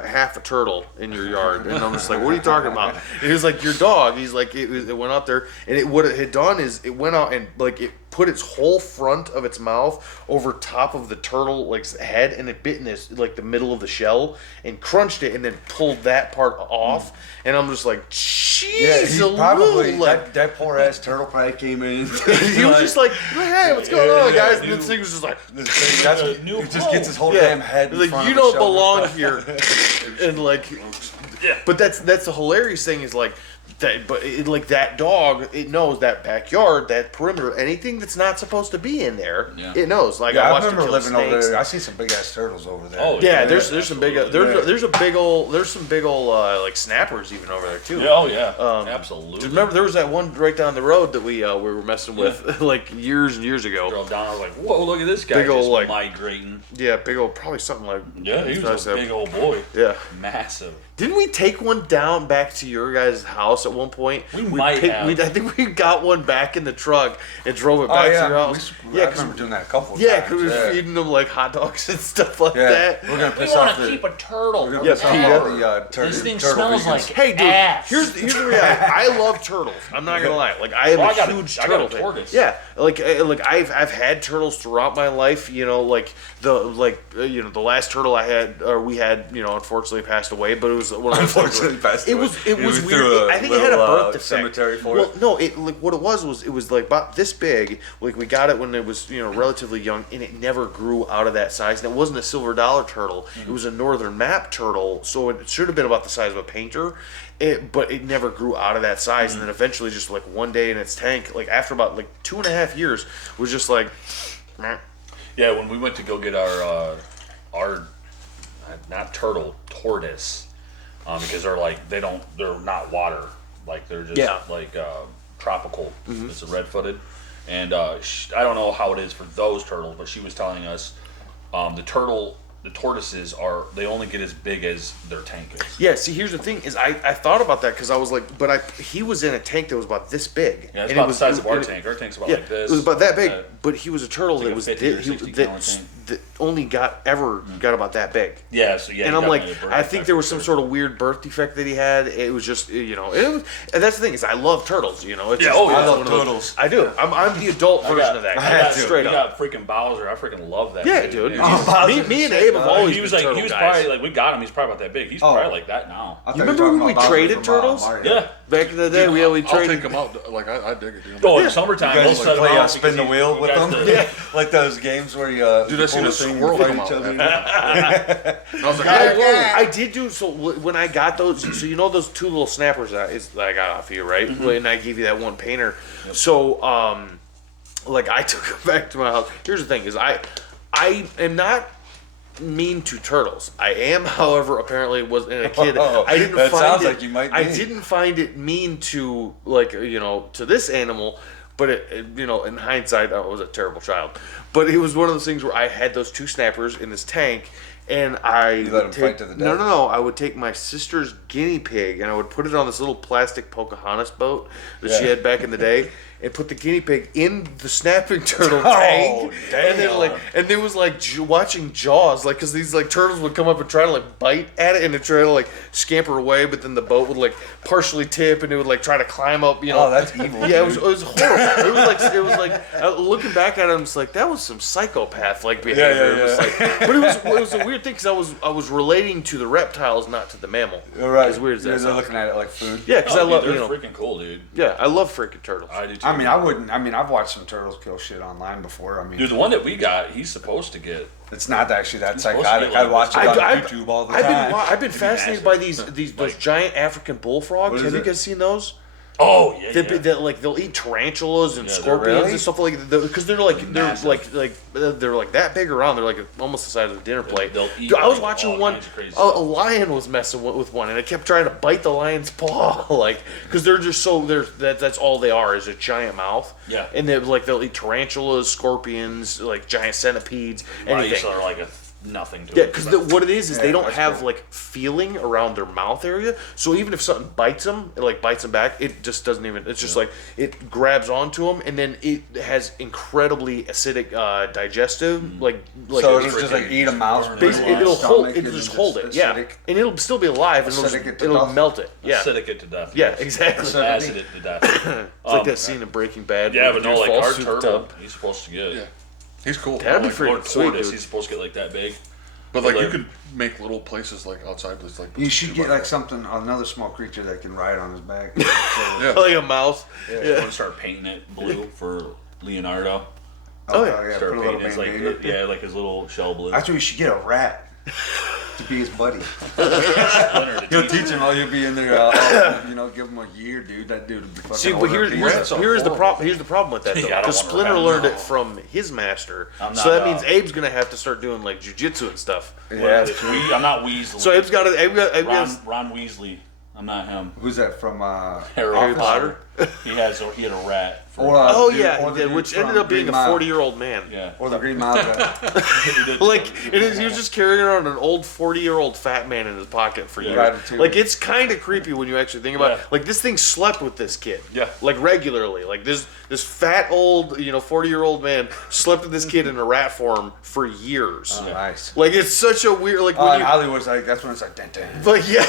half a turtle in your yard," and I'm just like, "What are you talking about?" And he was like, "Your dog." He's like, "It went out there, and what it had done is it went out and it put its whole front of its mouth over top of the turtle head, and it bit in this the middle of the shell and crunched it, and then pulled that part off." And I'm just like, Yeah, "Jeez, he probably like." that poor ass turtle probably came in. He was just like, "Hey, what's going on, yeah, guys?" And new- this thing was just like, This thing, that's a new it just gets his whole yeah. damn head. He's in front you of the don't shoulder. belong here. And Yeah. but that's the hilarious thing is that, but that dog, it knows that backyard, that perimeter, anything that's not supposed to be in there, Yeah. it knows. Yeah, I I watched it remember kill living snakes. over there. I see some big ass turtles over there. Oh, Yeah, there's some big absolutely. there's some big old snappers even over there too. Yeah, oh yeah, absolutely. Do you remember there was that one right down the road that we were messing with years and years ago? Drove down, I was like, whoa, look at this guy Big old, just migrating. Yeah, big old, probably something like Yeah, he was a that. big old boy. Yeah. Massive. Didn't we take one down back to your guys' house at one point? We might have. I think we got one back in the truck and drove it Oh back to yeah, your house. I remember doing that a couple of Yeah, times. because we were feeding them hot dogs and stuff like Yeah, that. we're gonna We piss want off to the. keep a turtle. We're gonna Yeah, piss off PETA. all the This thing turtle smells vegans. like Hey, dude, ass. here's the reality. I love turtles. I'm not gonna lie. I am Well, a I got a- huge I got turtle a fan. tortoise. Yeah, I've had turtles throughout my life. The last turtle I had, or we had, unfortunately passed away. But it was one of those things where- Unfortunately, passed It away. was You weird. threw a I think it had a little, birth defect. cemetery for well, it? no, what it was about this big. We got it when it was relatively young, and it never grew out of that size. And it wasn't a silver dollar turtle. It was a northern map turtle, so it should have been about the size of a painter. But it never grew out of that size, and then eventually, just one day in its tank, after about 2.5 years, was just like, meh. Yeah, when we went to go get our not turtle, tortoise, because they're not water, they're just Yeah. tropical. It's a red-footed, and I don't know how it is for those turtles, but she was telling us the tortoises they only get as big as their tank is. Yeah, see, here's the thing: is I thought about that because I was like, he was in a tank that was about this big. Yeah, it's and about it was the size of our and it- tank. Our tank's about Yeah, like this. it was about that big, Uh, but he was a turtle like that a was 50 or 60 gallon tank. that only got about that big. yeah, so yeah. And he I'm like, definitely had a birth I think defect there for was some sure. sort of weird birth defect that he had. It was just, and that's the thing is, I love turtles. It's Yeah, just, oh, yeah. it's I one love of those- turtles. I do. I'm the adult version of that. I got, straight we up. got freaking Bowser. I freaking love that. Yeah, dude. dude. Yeah, Me and Abe have always he was been like, turtle he was guys. probably we got him. He's probably about that big. He's Oh. probably like that now. I thought You were remember talking when we about Bowser traded from, turtles? Mario. Yeah. Back in the day, we I'll take traded. them out. I dig it, dude. Oh, in summertime, You we'll guys set play them out spin the because wheel you with guys them? do- Like those games where you Dude, you I seen pull a the thing, squirrel fight come each out, other. man. And I was like, I did do so when I got those. So those two little snappers that I got off of you, right? And I gave you that one painter. So I took them back to my house. Here's the thing: is I am not mean to turtles. I am, however, apparently was in a kid. I didn't That find sounds it, like you might I be. didn't find it mean to to this animal. But in hindsight, I was a terrible child. But it was one of those things where I had those two snappers in this tank, and I You let would him take, fight to the death? No. I would take my sister's guinea pig and I would put it on this little plastic Pocahontas boat that she Yeah. had back in the day, and put the guinea pig in the snapping turtle Oh, tank. And then damn. and it was like watching Jaws, like because these like turtles would come up and try to like bite at it and it try to like scamper away, but then the boat would like partially tip and it would like try to climb up. You know, Oh, that's evil. yeah, it was horrible. It was like looking back at it, I'm just like that was some psychopath like behavior. yeah, It was like, but it was a weird thing because I was relating to the reptiles, not to the mammal. Right. As weird as that They're sounds. looking at it like food. Yeah, because I love they're you know. freaking cool, dude. Yeah, I love freaking turtles. I do too. I mean, I wouldn't. I mean, I've watched some turtles kill shit online before. I mean, Dude, the one that we got, he's supposed to get. it's not actually that supposed to psychotic. be I like watch it this. on I've- YouTube all the time. I've been fascinated by these those giant African bullfrogs. What is Have you it? guys seen those? Oh yeah, That like they'll eat tarantulas and Yeah, they're scorpions really? and stuff like that because they're Massive. like that big around. They're like almost the size of a dinner plate. they'll eat, Dude, I was like, watching all one. kinds of crazy A stuff. lion was messing with one, and it kept trying to bite the lion's paw, like because they're just so that's all they are is a giant mouth. Yeah. and they'll eat tarantulas, scorpions, like giant centipedes, anything. Mice are like nothing to Yeah, it. because what it is Yeah, they don't that's have cool. like feeling around their mouth area. So even if something bites them, it like bites them back. It just doesn't even. It's just like it grabs onto them, and then it has incredibly acidic digestive, like So a- it'll just like eat a mouse. basically, put it in it'll its hold. stomach It'll and just then hold it. Yeah, acidic. and it'll still be alive, and Acidic it to it'll death. melt it. Yeah, Acidic it to death. yeah, yes. exactly. Acidic. Acid it to death. It's like that scene in Breaking Bad. Yeah, where but the no, dude like falls our through the turtle, tub. he's supposed to get. Yeah, he's cool. That'd be I like freaking Lord sweet, Tortoise, dude. he's supposed to get like that big. But like you Like- could make little places like outside this like. You should get like something, another small creature that can ride on his back. So, Yeah. Like a mouse. I want to start painting it blue for Leonardo. Oh, yeah. Start put a little painting his like bandana. like his little shell blue. That's what you should get, a rat to be his buddy. Splinter to He'll teach teach him all. He'll be in there. Give him a year, dude. That dude would be fucking. See, but holding here's a here's, pizza. here's the problem. Here's the problem with that though, Yeah, I don't because wanna Splinter have learned no. it from his master. I'm So not, that means Abe's gonna have to start doing like jujitsu and stuff. Yeah. I'm not Weasley. So Abe's got to. Ron Weasley. I'm not him. Who's that from? Harry Potter? He had a rat. For, Or, Oh dude, yeah, or the dude which from ended up being Green a Mile. 40-year-old man. yeah. Or the Green Mile guy. Like he was just carrying around an old 40-year-old fat man in his pocket for years. Gratitude. Like it's kind of creepy when you actually think about it. Yeah. Like this thing slept with this kid. Yeah. Like regularly. Like this fat old 40-year-old man slept with this kid in a rat form for years. Nice. Like it's such a weird like Oh, when in you. Hollywood's like that's when it's like dun, dun. But yeah,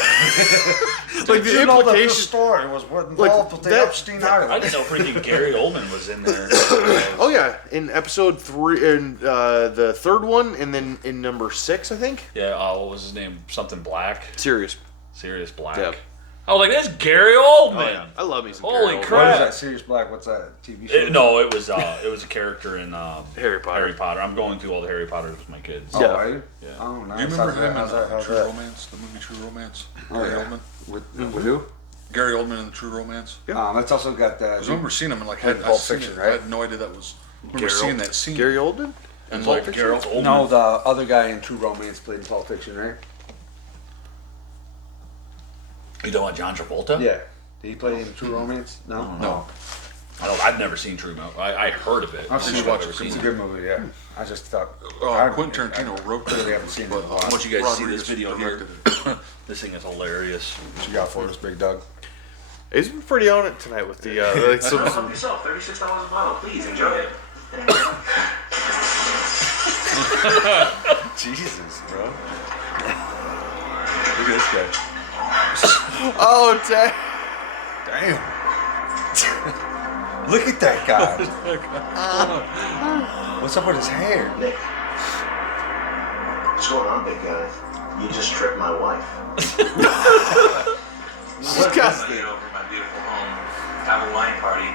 like the You know the implication. story was what involved with the that- Epstein I Island. didn't know freaking Gary Oldman was in there. Oh yeah, in episode 3, in the third one, and then in number 6, I think. Yeah, what was his name? Something Black. Serious. Sirius Black. Yeah. I was like, that's Gary Oldman. I love me some Holy Gary Oldman. crap. What is that? Sirius Black? What's that TV show? No, it was a character in Harry Potter. Harry Potter. I'm going through all the Harry Potters with my kids. Oh, Yeah. are you? Yeah. Oh, nice. Do you remember him in How's that? True Romance? The movie True Romance. Gary yeah. Oldman. With who? Gary Oldman in True Romance. That's also got that. I remember seeing him and like Like I Pulp seen Fiction, it. right? I had no idea that was. I remember seeing that scene. Gary Oldman? and Like like Gary Oldman. No, the other guy in True Romance played in Pulp Fiction, right? You know what, John Travolta? Yeah. Did he play in True Romance? No. no. I've never seen True Romance. I heard of it. I've seen I it. don't think I've It's ever a seen good it. movie. Yeah. I just thought. I Quentin Tarantino wrote that. really haven't seen it in a while. I want you guys to see Rodriguez this video here. directed it. This thing is hilarious. What you got for us, Big Doug? He's been pretty on it tonight with the like some Help yourself, $36 a bottle. Please enjoy it. Jesus, bro. Look at this guy. Oh dang. Damn. Look at that guy. What's up with his hair? Nick, what's going on, big guy? You just tripped my wife. What got- is this? Over my beautiful home, have a wine party,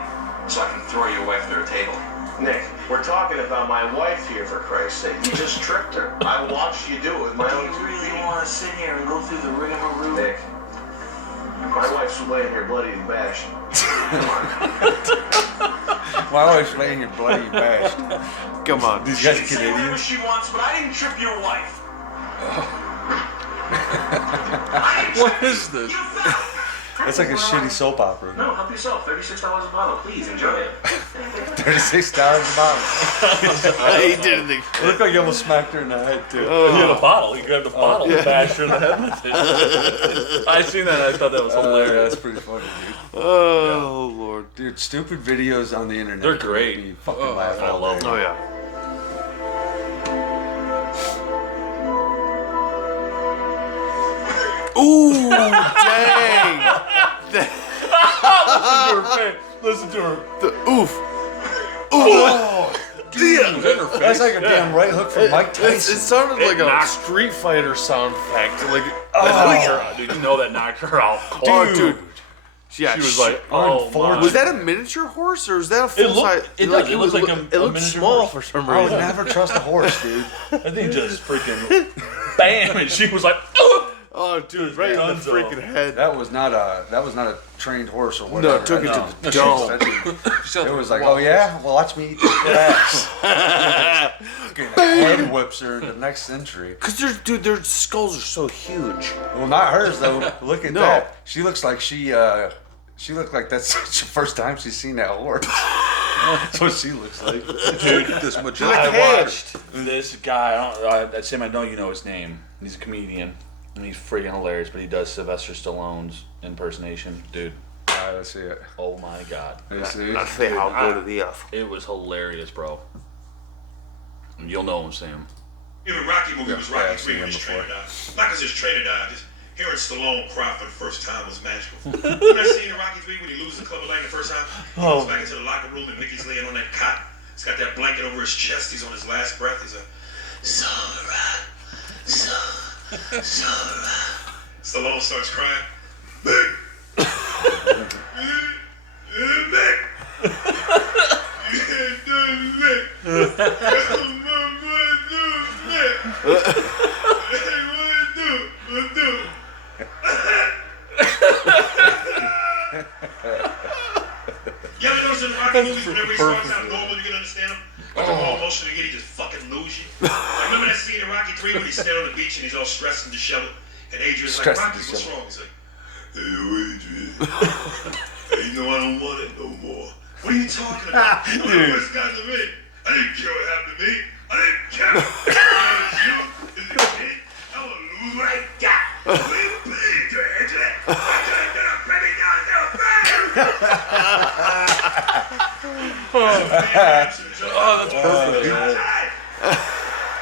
so I can throw your wife through a table. Nick, we're talking about my wife here, for Christ's sake. You just tripped her. I watched you do it with my Do own you two really feet. want to sit here and go through the rigmarole? Nick, my wife's laying here bloody and bashed. My wife's laying here bloody bashed. Come on. These She guys can are say whatever Canadians. she wants, but I didn't trip your wife. What is this? You fell. That's like a shitty soap opera. No, help yourself. $36 a bottle. Please enjoy it. $36 bottle. He did the. Looked like you almost smacked her in the head too. He had a bottle. He grabbed a bottle and bashed her in the head with it. I seen that. And I thought that was hilarious. That's pretty funny, dude. Oh Lord. Dude, stupid videos on the internet. They're make great. me fucking laugh I all love day. them. Oh yeah. Ooh, dang! Listen to her. The oof. That's like a damn right hook from Mike It Tyson. sounded like a knocked- Street Fighter sound effect. Like, Dude, you know that knocked her out. oh, dude. Yeah, She was like, oh, my. was that a miniature horse or was that a full size? it does. It looks like a it looked miniature small horse. for some I would reason. never trust a horse, dude. I think just freaking bam, and she was like, oh. Oh, dude, right in the Guns freaking off. head. That was not a trained horse or whatever. No, it took it No. to the dome. It was like, oh yeah, well watch me eat this ass. Fucking head whips her in the next century. Cause their skulls are so huge. Well, not hers though. Look at No. that. She looks like she looked like that's the first time she's seen that horse. That's what she looks like. Dude, this majestic. I watched this guy. Sam, I know you know his name. He's a comedian, and he's freaking hilarious. But he does Sylvester Stallone's impersonation, dude. Alright, let's see it. Oh my god, Let's see. I say how good it is. it was hilarious, bro. And you'll know him, Sam. Even Rocky movie was Rocky I've seen 3 when him his trainer before. died. Not because his trainer died, just hearing Stallone cry for the first time was magical. Remember that scene in Rocky 3 when he loses the Clubber Lang the first time? He goes back into the locker room and Mickey's laying on that cot. He's got that blanket over his chest. He's on his last breath. He's like, it's alright. Stallone starts crying. Mick! Mick! You ain't doing Mick! You ever notice in Rocky movies whenever he starts out normal, you can understand him? But the more emotional you get, he just fucking lose you. Like, remember that scene in Rocky 3 when he's standing on the beach and he's all stressed and disheveled? And Adrian's like, Stressed and Rocky, what's disheveled. wrong? He's like, hey, yo, Adrian. Hey, you know I don't want it no more. What are you talking about? I'm the first guy in the ring. I didn't care what happened to me. I didn't care. It's you. It's me. I want to lose what I got. What do you believe to Adrian? I could have done a penny down there. Oh, that's perfect.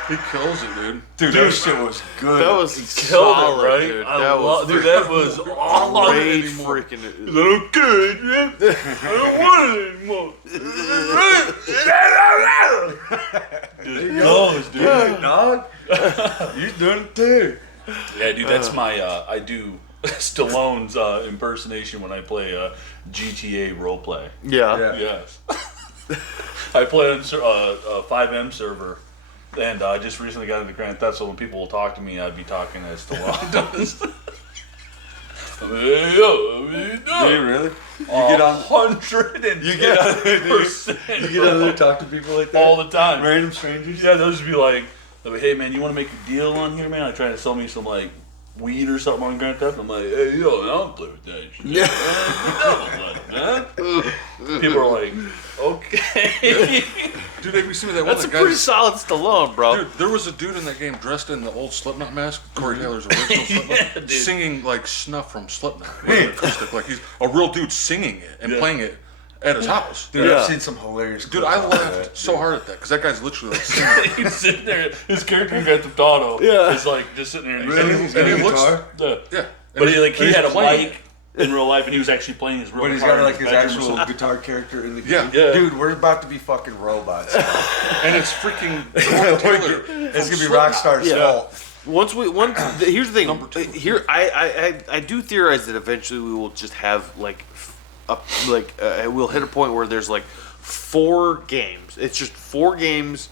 He kills it, dude. Dude, that shit was good. That was Killed solid, it, right? dude. I That love, was dude, that was all great anymore. freaking. Is that okay, man? I don't want it anymore. Just goes, dude. Hey, dog. You doing it too. Yeah, dude, that's my, I do Stallone's impersonation when I play GTA roleplay. Yeah. Yes. I play on a 5M server, and I just recently got into Grand Theft, so when people will talk to me, I'd be talking as Stallone does. Hey, yo, what are you doing? Do you really? You get on. 100%. You get on there, talk to people like that all the time. Random strangers. Yeah, they'll just be like, hey man, you want to make a deal on here, man? I trying to sell me some like weed or something on Grand Theft. I'm like, hey yo, I don't play with that shit. Yeah. Man. People are like, okay. Dude, have you seen that one? That's a That pretty guy's- solid Stallone, bro. Dude, there was a dude in that game dressed in the old Slipknot mask, Corey Taylor's original Slipknot, Yeah, dude. singing like Snuff from Slipknot, with an acoustic. Like he's a real dude singing it and Yeah. playing it at his house. Dude, Yeah. I've seen some hilarious. Dude, clips I of laughed that, so dude. hard at that because that guy's literally like singing. He's sitting there, his character in Grand Theft Auto Yeah. is like just sitting there and he's Really? singing. He's got a and he looks- guitar, Yeah. Yeah, But he he's had a playing mic in real life, and he was actually playing his real but he's guitar got in like his bedroom or actual something. guitar character in the Yeah. game. Yeah. Dude, we're about to be fucking robots. now. and it's freaking Corey Taylor. It's from gonna be Rockstar's Yeah. fault. Here's the thing. Here, I do theorize that eventually we will just have we'll hit a point where there's like 4 games. It's just 4 games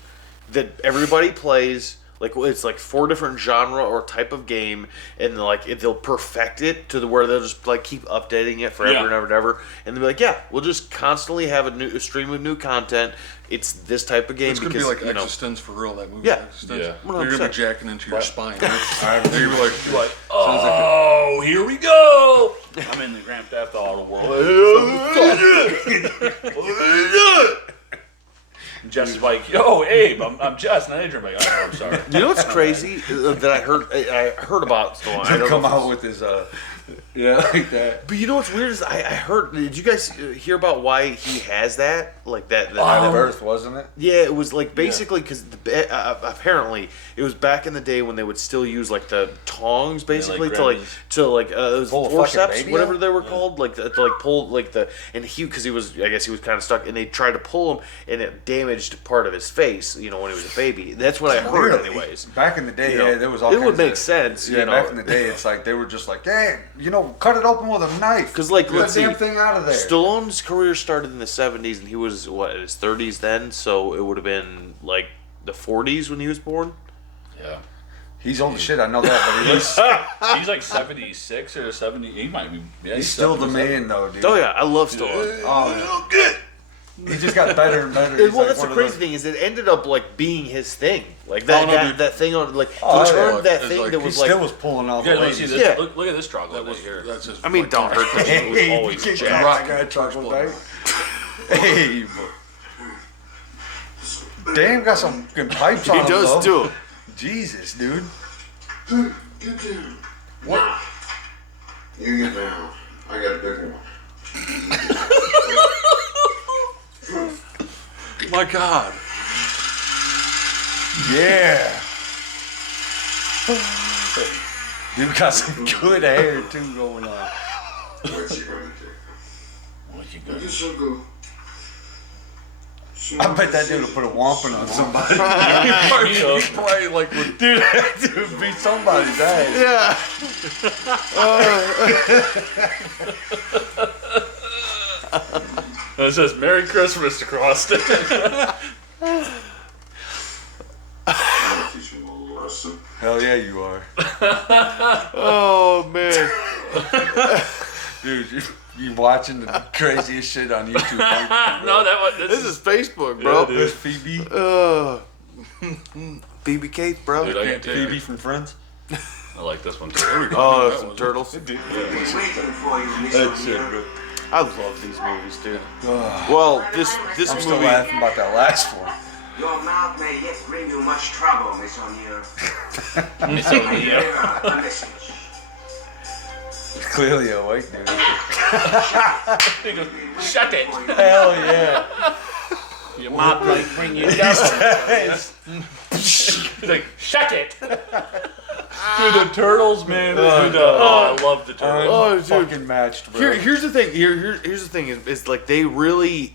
that everybody plays. Like it's like 4 different genre or type of game, and like they'll perfect it to the where they'll just like keep updating it forever Yeah. and ever and ever, and they'll be like, yeah, we'll just constantly have a stream of new content. It's this type of game It's gonna because be like you know, Existence for real. That movie. Yeah. Existence. Yeah. You're gonna 100%. be jacking into your spine. I haven't You're like, Like, oh, here we go. I'm in the Grand Theft Auto world. Jess is like, "Yo, Abe, I'm Jess," and Adrian like, "Oh, I'm sorry." You know what's crazy that I heard about? So I don't Come know if out with his yeah, like that. But you know what's weird is I heard. Did you guys hear about why he has that? Like that. Birth, wasn't it? Yeah, it was like basically because apparently it was back in the day when they would still use like the tongs basically like to it was Pull a fucking forceps, baby whatever out? they were called, like to like pull like the and he because he was I guess he was kind of stuck and they tried to pull him and it damaged part of his face. You know when he was a baby. That's what I heard Really? anyways. Back in the day, You know, yeah, there was all it kinds would make of, sense. Yeah, you know, back in the day, it's like they were just like, hey, cut it open with a knife. 'Cause, like, get let's the damn see, thing out of there. Stallone's career started in the 70s and he was in his 30s then, so it would have been like the 40s when he was born. Yeah. He's old as shit. I know that, but He's like 76 or 70. He might be. Yeah, he's still the 77. man, though, dude. Oh yeah, I love Stallone. Oh, he just got better and better. Well, He's like that's the one of crazy those- thing is it ended up like being his thing, like that Oh, no, dude. that thing on like Oh, he yeah. turned that It's thing like- that He was still like. was pulling all You the guys want to see ladies. this? Yeah. Look at this troglodyte That was here. that's his. I mean, like, Don Hurt was Hey, always you jacked. can't guy troglodyte. Hey, damn, got some fucking pipes on He him, does though. too. Jesus, dude. Get down. What? You get down. I got a big one. My God. Yeah. Dude got some good hair too going on. What you gonna do? What you I got? guess I'll go. I bet that dude will put a wampin on somebody. He probably like would Dude, that dude beat somebody's ass. Yeah. It says "Merry Christmas" across it. I'll teach him a little lesson. Hell yeah, you are. Oh man. Dude, you watching the craziest shit on YouTube. No, that one. This is Facebook, bro. With Phoebe. Phoebe Cates, bro. Dude, I can take Phoebe it. from Friends. I like this one too. Oh, some turtles. Waiting for you, Miss That's O'Neill. it, bro. I love these movies, dude. Well, this I'm still movie. laughing about that last one. Your mouth may yet bring you much trouble, Miss O'Neill. Miss I O'Neill. hear a message. Clearly a white dude. He goes, "Shut it." Hell yeah. Your mouth might bring you down. He's like, "Shut it." Dude, the turtles, man. Dude, I love the turtles. Oh, dude. Fucking matched, bro. Here's the thing. Here's the thing is like they really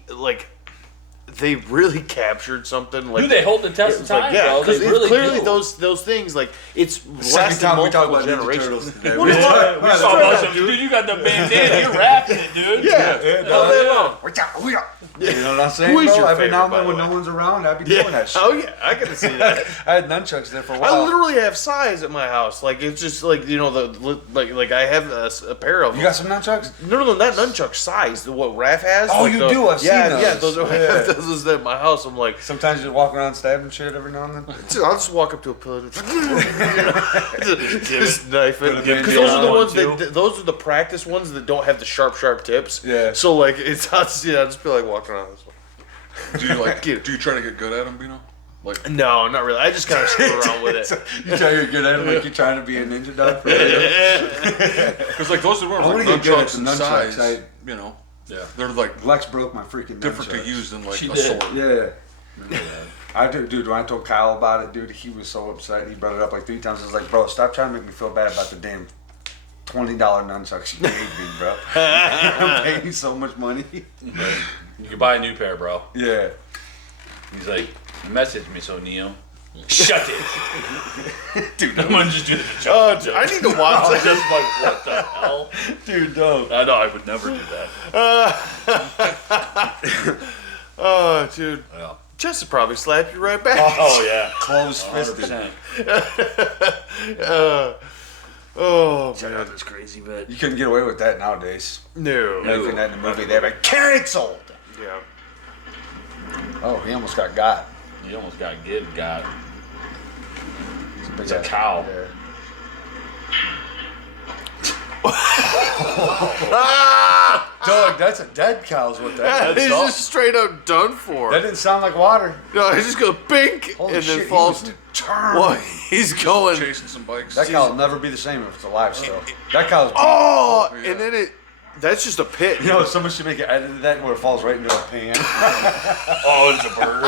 captured something like. Dude, they hold the test of it's like, time, yeah, bro. They because really clearly do. those things like it's Second lasted time we talk multiple about Ninja generations. Turtles today. What We is talk- that? We saw most of dude. You got the bandana. You're rapping it, dude. Yeah, all day long. You know what I'm saying, Who is bro? your Every now and favorite, then when by the no way? one's around, I'd be doing that shit. Oh yeah, I can see that. I had nunchucks there for a I while. literally have size at my house. Like it's just like like I have a pair of them. You got some nunchucks? No, not nunchuck size. What Raph has? Oh, like you do? I've yeah, seen those. Yeah, those are Yeah. those at my house. I'm like, Sometimes you just walk around stabbing shit every now and then. I'll just walk up to a pillar and just knife it. Put a Because bandana those are the on, ones too. those are the practice ones that don't have the sharp tips. Yeah. So like I'll just be like walking around this way. Do you like? Cute. Do you try to get good at them, Bino? Like, No, not really. I just kind of screw around with it. You try to get at it like you're trying to be a ninja dog for real. because like those are I like wanna get good at nunchucks the and nunchucks. size. You know, Yeah. they're like Lex broke my freaking different nunchucks. to use than like She a did. sword. Yeah. I do, dude. When I told Kyle about it, dude, he was so upset. He brought it up like 3 times. I was like, bro, stop trying to make me feel bad about the damn $20 nunchucks you gave me, bro. I'm paying so much money. You can buy a new pair, bro. Yeah. He's like, "Message Miss O'Neill." Shut it. Dude, I'm gonna just do the Oh, dude, I need to watch I'm that. just like, what the hell? dude, don't. I know, I would never do that. Oh, dude, Yeah. Jess would probably slap you right back. Oh, yeah. Close fisted. 100%. Oh, Check out this crazy bit. You couldn't get away with that nowadays. no. Making that in the movie, they're like, canceled. Yeah. Oh, he almost got. You almost got got. It's a Yeah. cow. Yeah. Dog, that's a dead cow's what that is. He's just straight up done for. That didn't sound like water. No, he's just going bink Holy and shit, then falls. he was determined. Well, he's going. Chasing some bikes. That cow will never be the same if it's alive still. That cow's. Oh, yeah. and then that's just a pit. You know, someone should make an edit of that where it falls right into a pan. Oh, it's a bird.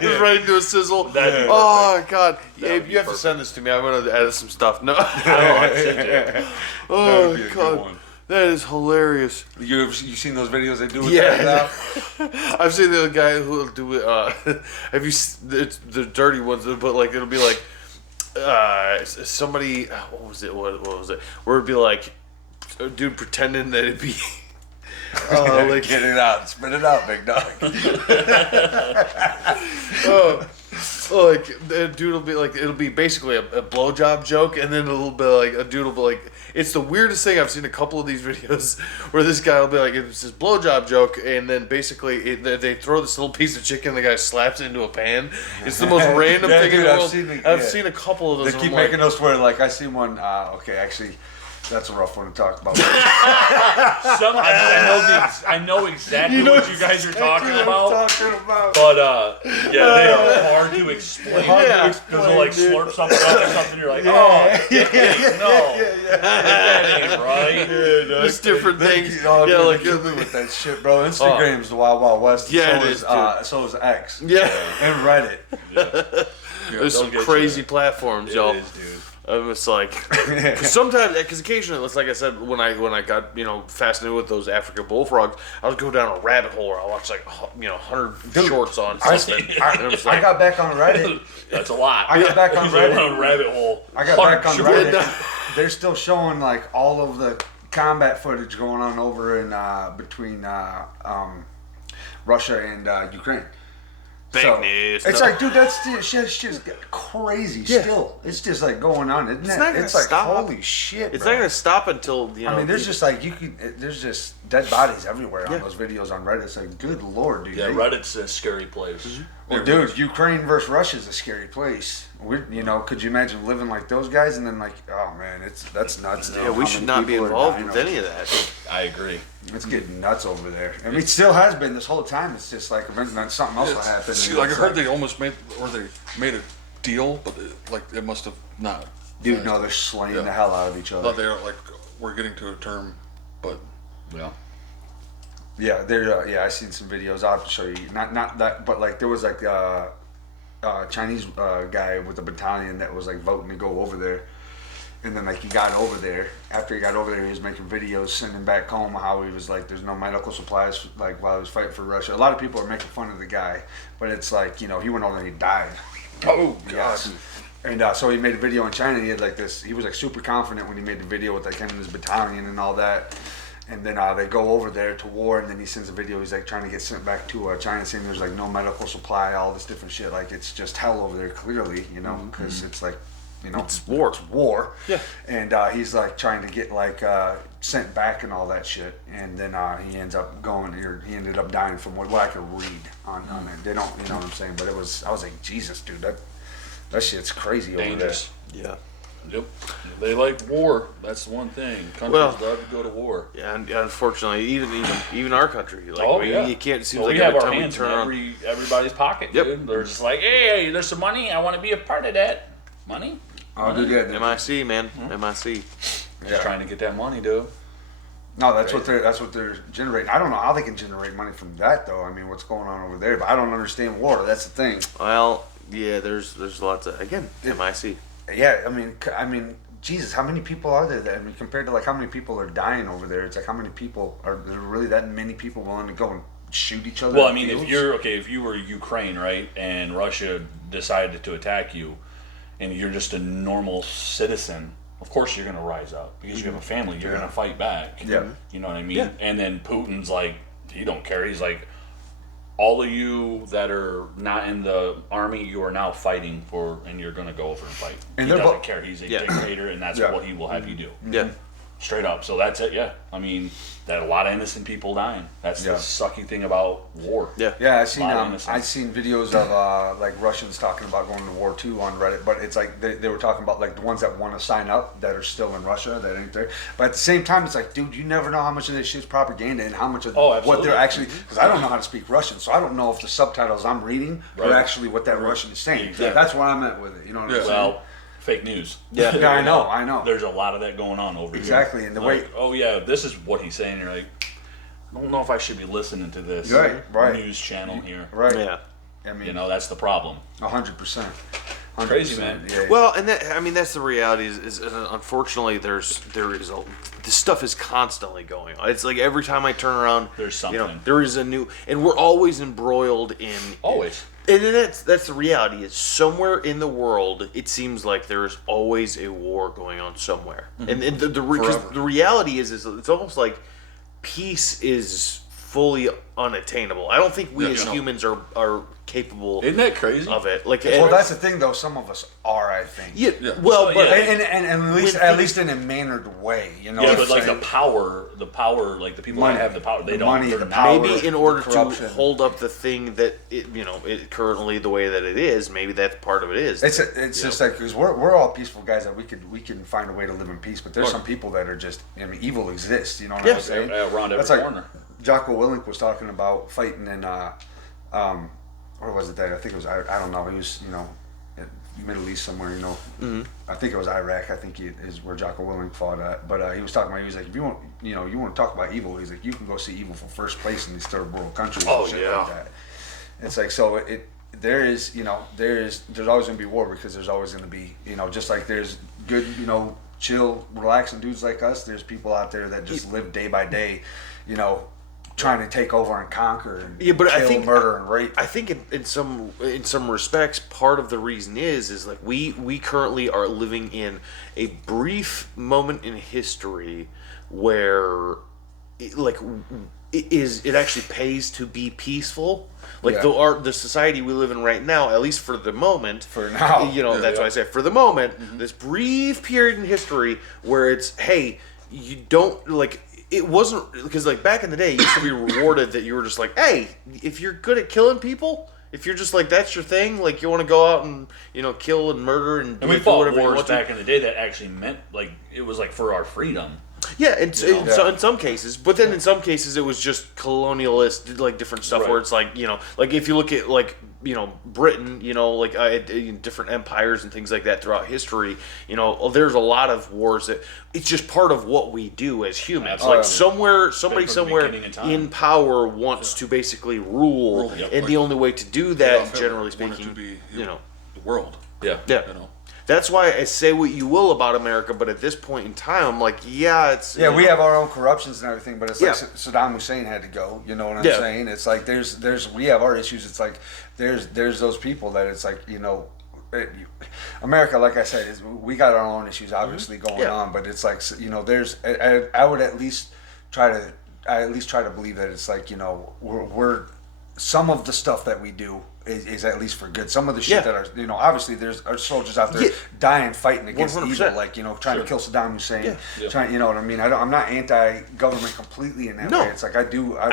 Just right into a sizzle. That'd be Oh God, That Abe, would you be have to send this to me. I'm gonna edit some stuff. No. That's it, dude. Oh would be a good God, one. that is hilarious. You seen those videos they do with Yeah. that now? I've seen the guy who will do it. Have you? It's the dirty ones, but like it'll be like somebody. What was it? What was it? Where it'd be like a dude pretending that it'd be. Like, get it out, spit it out, big dog. Like the dude will be like, it'll be basically a blowjob joke, and then a little bit like a dude will be like, it's the weirdest thing. I've seen a couple of these videos where this guy will be like, it's this blowjob joke, and then basically they throw this little piece of chicken, the guy slaps it into a pan. It's the most random Yeah, thing dude, in the I've world. seen it, I've yeah. seen a couple of those. They and keep I'm like, making us swear. Like I see one. Okay, actually, that's a rough one to talk about. I know exactly what you guys are talking about. about. But yeah, they are hard to explain. Yeah. Because they'll like slurp something up or something. You're like, oh, no, that ain't right. Just different things. Oh, Yeah, dude, like kill me with that shit, bro. Instagram's the Wild Wild West. Yeah, so it is, dude. So is X. Yeah. And Reddit. There's they'll some get you crazy there. platforms, It y'all. is, dude. It's like, cause sometimes, because occasionally, it's like I said, when I got fascinated with those African bullfrogs, I would go down a rabbit hole where I watch like 100 shorts on something. And I'm just I like, got back on Reddit. That's a lot. I got back on He's like Reddit. on a rabbit hole. I got back on Hundred Reddit. They're still showing like all of the combat footage going on over in between Russia and Ukraine. Fake news. It's No. like, dude, that's shit's just crazy. Yeah. Still, it's just like going on, isn't It's it? not gonna It's like stop. holy shit. It's bro. not gonna stop until I mean, there's just like there's just dead bodies everywhere Yeah. on those videos on Reddit. It's like, good lord, dude. Yeah, They- Reddit's a scary place. Well, dude, Ukraine versus Russia is a scary place. Could you imagine living like those guys? And then like, oh man, that's nuts. Dude. Yeah, we How should many not be people are involved dying with over any of that. I agree. It's getting nuts over there. I mean, it still has been this whole time. It's just like eventually something else will happen. See, and like I it's heard they almost made a deal, but it must have not. dude, no, they're slaying Yeah. the hell out of each I other. thought they were like we're getting to a term, but Yeah. Yeah, they're I seen some videos. I'll have to show you. Not that, but like there was like Chinese guy with a battalion that was like voting to go over there, and then like he got over there. After he got over there, he was making videos, sending back home how he was like, there's no medical supplies like while he was fighting for Russia. A lot of people are making fun of the guy, but it's like he went over there and he died. Oh Yes. And so he made a video in China. And he had like this. He was like super confident when he made the video with like him and his battalion and all that. And then they go over there to war, and then he sends a video. He's like trying to get sent back to China, saying there's like no medical supply, all this different shit. Like it's just hell over there, clearly, because it's like, It's war. It's war. Yeah. And he's like trying to get like sent back and all that shit. And then he ends up he ended up dying from what I could read on it. They don't, you know what I'm saying? But I was like, Jesus, dude, that shit's crazy Dangerous. Yeah. Yep. They like war. That's the one thing. Countries Well- love to go to war. Yeah, and unfortunately, even our country, like Oh, you can't seem Well, like we have every our time we hands in turn on. everybody's pocket, Yep. dude. They're just like, hey, there's some money. I want to be a part of that. Money? Oh, dude, yeah. MIC, man, MIC. Just trying to get that money, dude. No, that's what they're generating. I don't know how they can generate money from that though. I mean, what's going on over there? But I don't understand war. That's the thing. Well, yeah, there's lots of MIC. Yeah, I mean, Jesus, how many people are there? I mean, compared to like how many people are dying over there, it's like how many people are there really that many people willing to go and shoot each other? Well, I in mean, fields? if you were Ukraine, right, and Russia decided to attack you, and you're just a normal citizen, of course you're gonna rise up because you have a family. You're gonna fight back. Yeah. You know what I mean? Yeah. And then Putin's like, he don't care. He's like, all of you that are not in the army, you are now fighting for, and you're gonna go over and fight. And He they're doesn't both- care. He's a Yeah. dictator, and that's Yeah. what he will have you do. Yeah. Straight up. So that's it. Yeah. I mean, that a lot of innocent people dying. That's the sucky thing about war. Yeah. Yeah, I I seen videos of like Russians talking about going to war too on Reddit, but it's like they were talking about like the ones that want to sign up that are still in Russia that ain't there. But at the same time, it's like, dude, you never know how much of this shit's propaganda and how much of what absolutely. they're actually. Because I don't know how to speak Russian, so I don't know if the subtitles I'm reading are actually what that Russian is saying. Exactly. That's where I'm at with it. You know what I'm saying? Well, fake news. Yeah. Yeah, I know. There's a lot of that going on over Exactly, here. and the Like, way- oh yeah, this is what he's saying. You're like, I don't know if I should be listening to this Right. news channel here. Right. Yeah. I mean, You know, that's the problem. 100%. Crazy, man. Yeah. Well, and that's the reality. Is unfortunately this stuff is constantly going on. It's like every time I turn around, There's something. there is a new, and we're always embroiled in. Always. And then that's the reality. Is somewhere in the world, it seems like there is always a war going on somewhere. And because the reality is it's almost like peace is fully unattainable. I don't think we as humans are capable Isn't that crazy? of it. Like, Well, that's the thing, though. Some of us are, I think. yeah. Yeah. Well, So, but yeah. And at least in a mannered way, you know. Yeah, what but I'm like saying? the power, like the people Money. that have the power, they The don't. money, they're the not- power. maybe in order to corruption. hold up the thing that it currently the way that it is, maybe that's part of it is. It's just like because we're all peaceful guys that we can find a way to live in peace, but there's some people that are just evil exists. You know what I'm saying? around every That's like corner. Jocko Willink was talking about fighting in where was it that I think it was I don't know, he was in Middle East somewhere, I think it was Iraq. I think is where Jocko Willink fought at, but he was talking about, he was like, if you want you want to talk about evil, he's like, you can go see evil for first place in these third world countries Oh, and shit yeah. like that. It's like, so there's always gonna be war, because there's always gonna be, just like there's good, chill, relaxing dudes like us, there's people out there that just live day by day, trying to take over and conquer and Yeah, but I kill, think- murder and rape. I think in some respects, part of the reason is like we currently are living in a brief moment in history where it actually pays to be peaceful. Like Yeah. the society we live in right now, at least for the moment. For now. That's why I say for the moment. This brief period in history where it's, hey, you don't like. It wasn't because like back in the day, it used to be rewarded that you were just like, hey, if you're good at killing people, if you're just like that's your thing, like you want to go out and kill and murder and And we do fought whatever you wars want to. back in the day that actually meant like it was like for our freedom. Yeah, so in some cases, but then in some cases it was just colonialist, like different stuff where Right. it's like like if you look at like Britain, like different empires and things like that throughout history, there's a lot of wars that it's just part of what we do as humans. Absolutely. Like somebody From the somewhere beginning of time. in power wants to basically rule, Yep. and the only way to do that, generally speaking, to be you know, the world. Yeah. yeah. That's why I say what you will about America, but at this point in time, I'm like, yeah, it's We have our own corruptions and everything, but it's like Yeah. Saddam Hussein had to go. You know what I'm Yeah. saying? It's like we have our issues. It's like there's those people that it's like America, like I said, we got our own issues obviously going Yeah. on, but it's like there's I would at least try to believe that it's like we're some of the stuff that we do is at least for good. Some of the shit Yeah. that are obviously there's our soldiers out there Yeah. dying fighting against 100%. evil, like trying to kill Saddam Hussein, Yeah. trying, you know what I mean? I'm not anti-government completely in that No. way. It's like I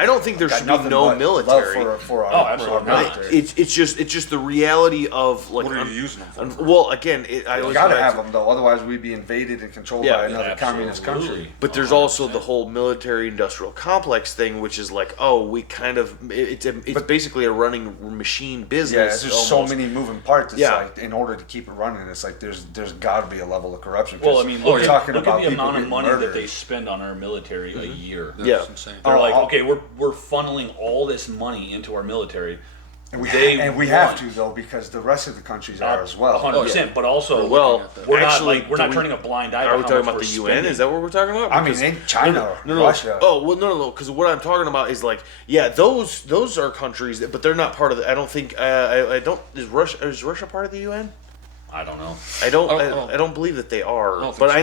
don't think there got should be nothing no but military. love for our, Oh, absolutely for our not. military. it's just the reality of like. What are you using them for? Well, again, I You always gotta go back have to- them though, otherwise we'd be invaded and controlled Yeah. by another communist country. Absolutely. But there's also the whole military-industrial complex thing, which is like, oh, we kind of it's basically a running machine business. Yeah, there's just so almost. many moving parts. It's Yeah. like in order to keep it running, it's like there's got to be a level of corruption. Well, I mean, we're look, talking look about at the people amount of getting money murdered. that they spend on our military a year. That's Yeah. insane. They're Oh, like, oh. okay, we're funneling all this money into our military. And we, They have want- to though, because the rest of the countries are as well. 100%. But also, Well, we're actually, not we're not do turning a blind eye. Are to we how talking much about the we're UN? spending. Is that what we're talking about? I mean, Because- in China, no, Russia. Oh well, no. Because what I'm talking about is like, yeah, those are countries, but they're not part of the. I don't think. I don't. Is Russia part of the UN? I don't know. I don't believe that they are, don't think but so. I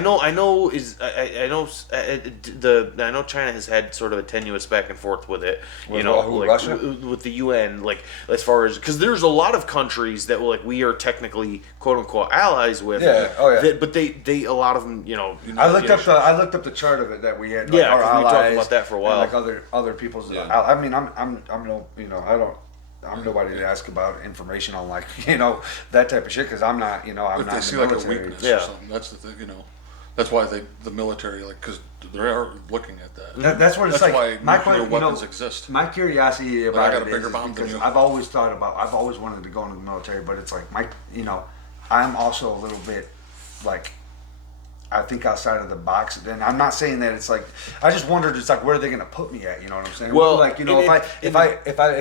know China has had sort of a tenuous back and forth with it. With You know, who, like Russia? with the UN, like as far as because there's a lot of countries that like we are technically quote unquote allies with. Yeah, oh, yeah. But they a lot of them, you know. I looked up the chart of it that we had. Like, Yeah, our 'cause we talked allies about that for a while. and, like other people's. Yeah. I mean, I'm no, you know, I don't. I'm nobody to ask about information on like you know that type of shit because I'm not, you know, I'm If not they in see the like a military. weakness Yeah. or something, that's the thing, you know. That's why the military, like, because they are looking at that. That's what it's That's like. why que- nuclear you know, weapons exist. My curiosity I about got it a bigger is bomb than because you. I've always wanted to go into the military, but it's like you know, I'm also a little bit like. I think outside of the box, and I'm not saying that it's like. I just wondered, it's like, where are they going to put me at? You know what I'm saying? Well, like you know, and if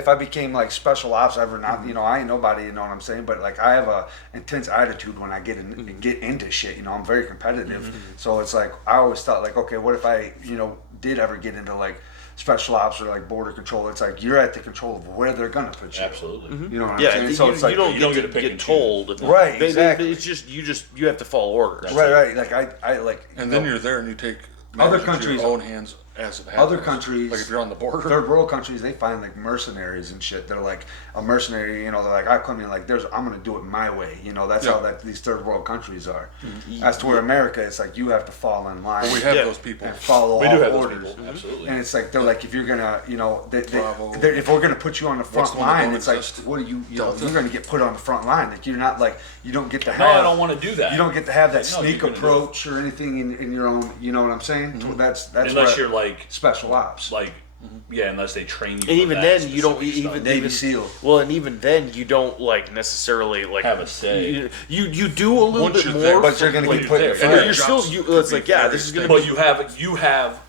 I became like special ops, ever not, you know, I ain't nobody. You know what I'm saying? But like, I have a intense attitude when I get into shit. You know, I'm very competitive, so it's like I always thought like, okay, what if I, you know, did ever get into like special ops or like border control? It's like you're at the control of where they're going to put you. Absolutely. You know what I'm Yeah, saying? So you, it's like you don't you don't get get to to pick get and choose. told. Right, exactly. It's just you have to follow orders. right. Like I like. And then you're there and you take Other matters into countries- your own hands as it happens. Other countries, like if you're on the border, third world countries, they find like mercenaries and shit. They're like a mercenary, you know. They're like, I come in like, I'm gonna do it my way, you know. That's Yeah. how like these third world countries are. As to where America, it's like you have to fall in line. but we have Yeah. those people. and follow We all do have those orders. people. Absolutely. And it's like they're like, if you're gonna, you know, Bravo. if we're gonna put you on the front What's the one that line, don't it's like, exist? what do you know? Delta? You're gonna get put on the front line. Like you're not like you don't get to No, have. I don't want to do that. You don't get to have that No, sneak you're gonna do it. approach or anything in your own. You know what I'm saying? That's Unless what you're like, special ops. yeah, unless they train you. And for even that then, you don't specific even stuff. Navy even, SEAL. Well, and even then, you don't like necessarily like Have a say. You do a little Once bit you're more, there, But you're gonna When get you're put in there. front. but Yeah. you're still. It's like yeah, this is gonna But be. you have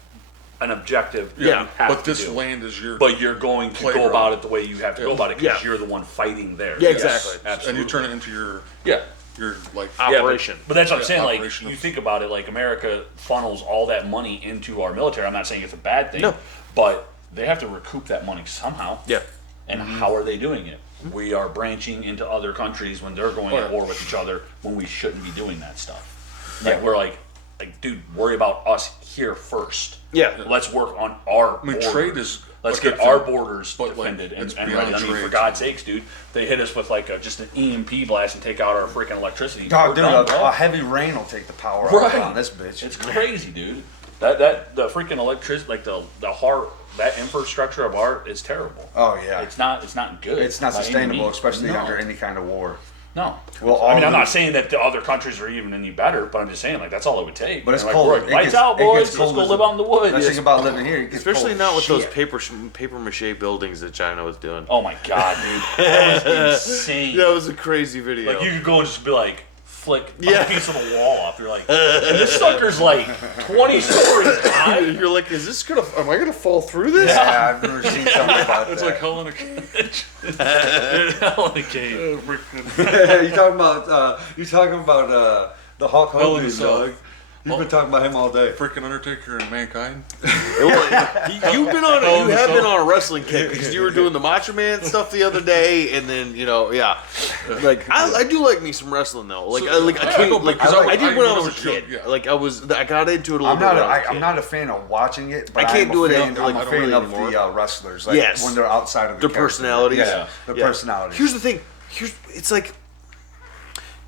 an objective. that Yeah, you have But to this do. land is your. But you're going to Playground. go about it the way you have to go about it because Yeah. you're the one fighting there. Yeah, Yes, exactly. absolutely. and you turn it into Yeah. your like Yeah, Operation. but that's what I'm saying. Like, operation you of- think about it, like America funnels all that money into our military. I'm not saying it's a bad thing, No. but they have to recoup that money somehow. Yeah. And how are they doing it? We are branching into other countries when they're going Oh, at yeah. war with each other when we shouldn't be doing that stuff. Like we're like, dude, worry about us here first. Yeah. Let's work on our. I mean, borders. trade is Let's a get good our thing, borders but, like, defended it's and beyond ready. I mean, for trade. God's sakes, dude, they hit us with like just an EMP blast and take out our freaking electricity. God, We're dude, done, bro. a heavy rain will take the power Right. out on this bitch. It's crazy, dude. That the freaking electricity, like the heart, that infrastructure of art is terrible. Oh yeah, It's not good. it's not by any sustainable, means. especially No. under any kind of war. No. Well, I mean, all I'm not the- saying that the other countries are even any better, but I'm just saying like that's all it would take. But it's And, like, cold. we're like, It lights gets- out, it boys. gets Let's cold go as live a- out in the woods. Nice thing about living here, it gets Especially cold. not with those Shit. paper mache buildings that China was doing. Oh my god, dude, that was insane. That was a crazy video. Like you could go and just be like, flick Yeah. a piece of the wall off. You're like, and this sucker's like 20 stories high. You're like, is this gonna? Am I gonna fall through this? Yeah, I've never seen something about it's that. like Hell in a Cage. Hell in a cave. you talking about the Hulk Hell in Hogan the Cell. dog? You've been talking about him all day. Freaking Undertaker and Mankind. You've been on. You have been on a wrestling kick because you were doing the Macho Man stuff the other day, and then yeah. Like I do like me some wrestling though. Like So, I can't no, like because I did when I was a young, kid. yeah. Like I got into it a little I'm bit. not. when I was a I'm kid. not a fan of watching it. But I can't I'm do a it fan, like, I'm a really fan of anymore. the wrestlers. Like Yes. when they're outside of the Their character. personalities. Yeah, their Yeah. personalities. Here's the thing. It's like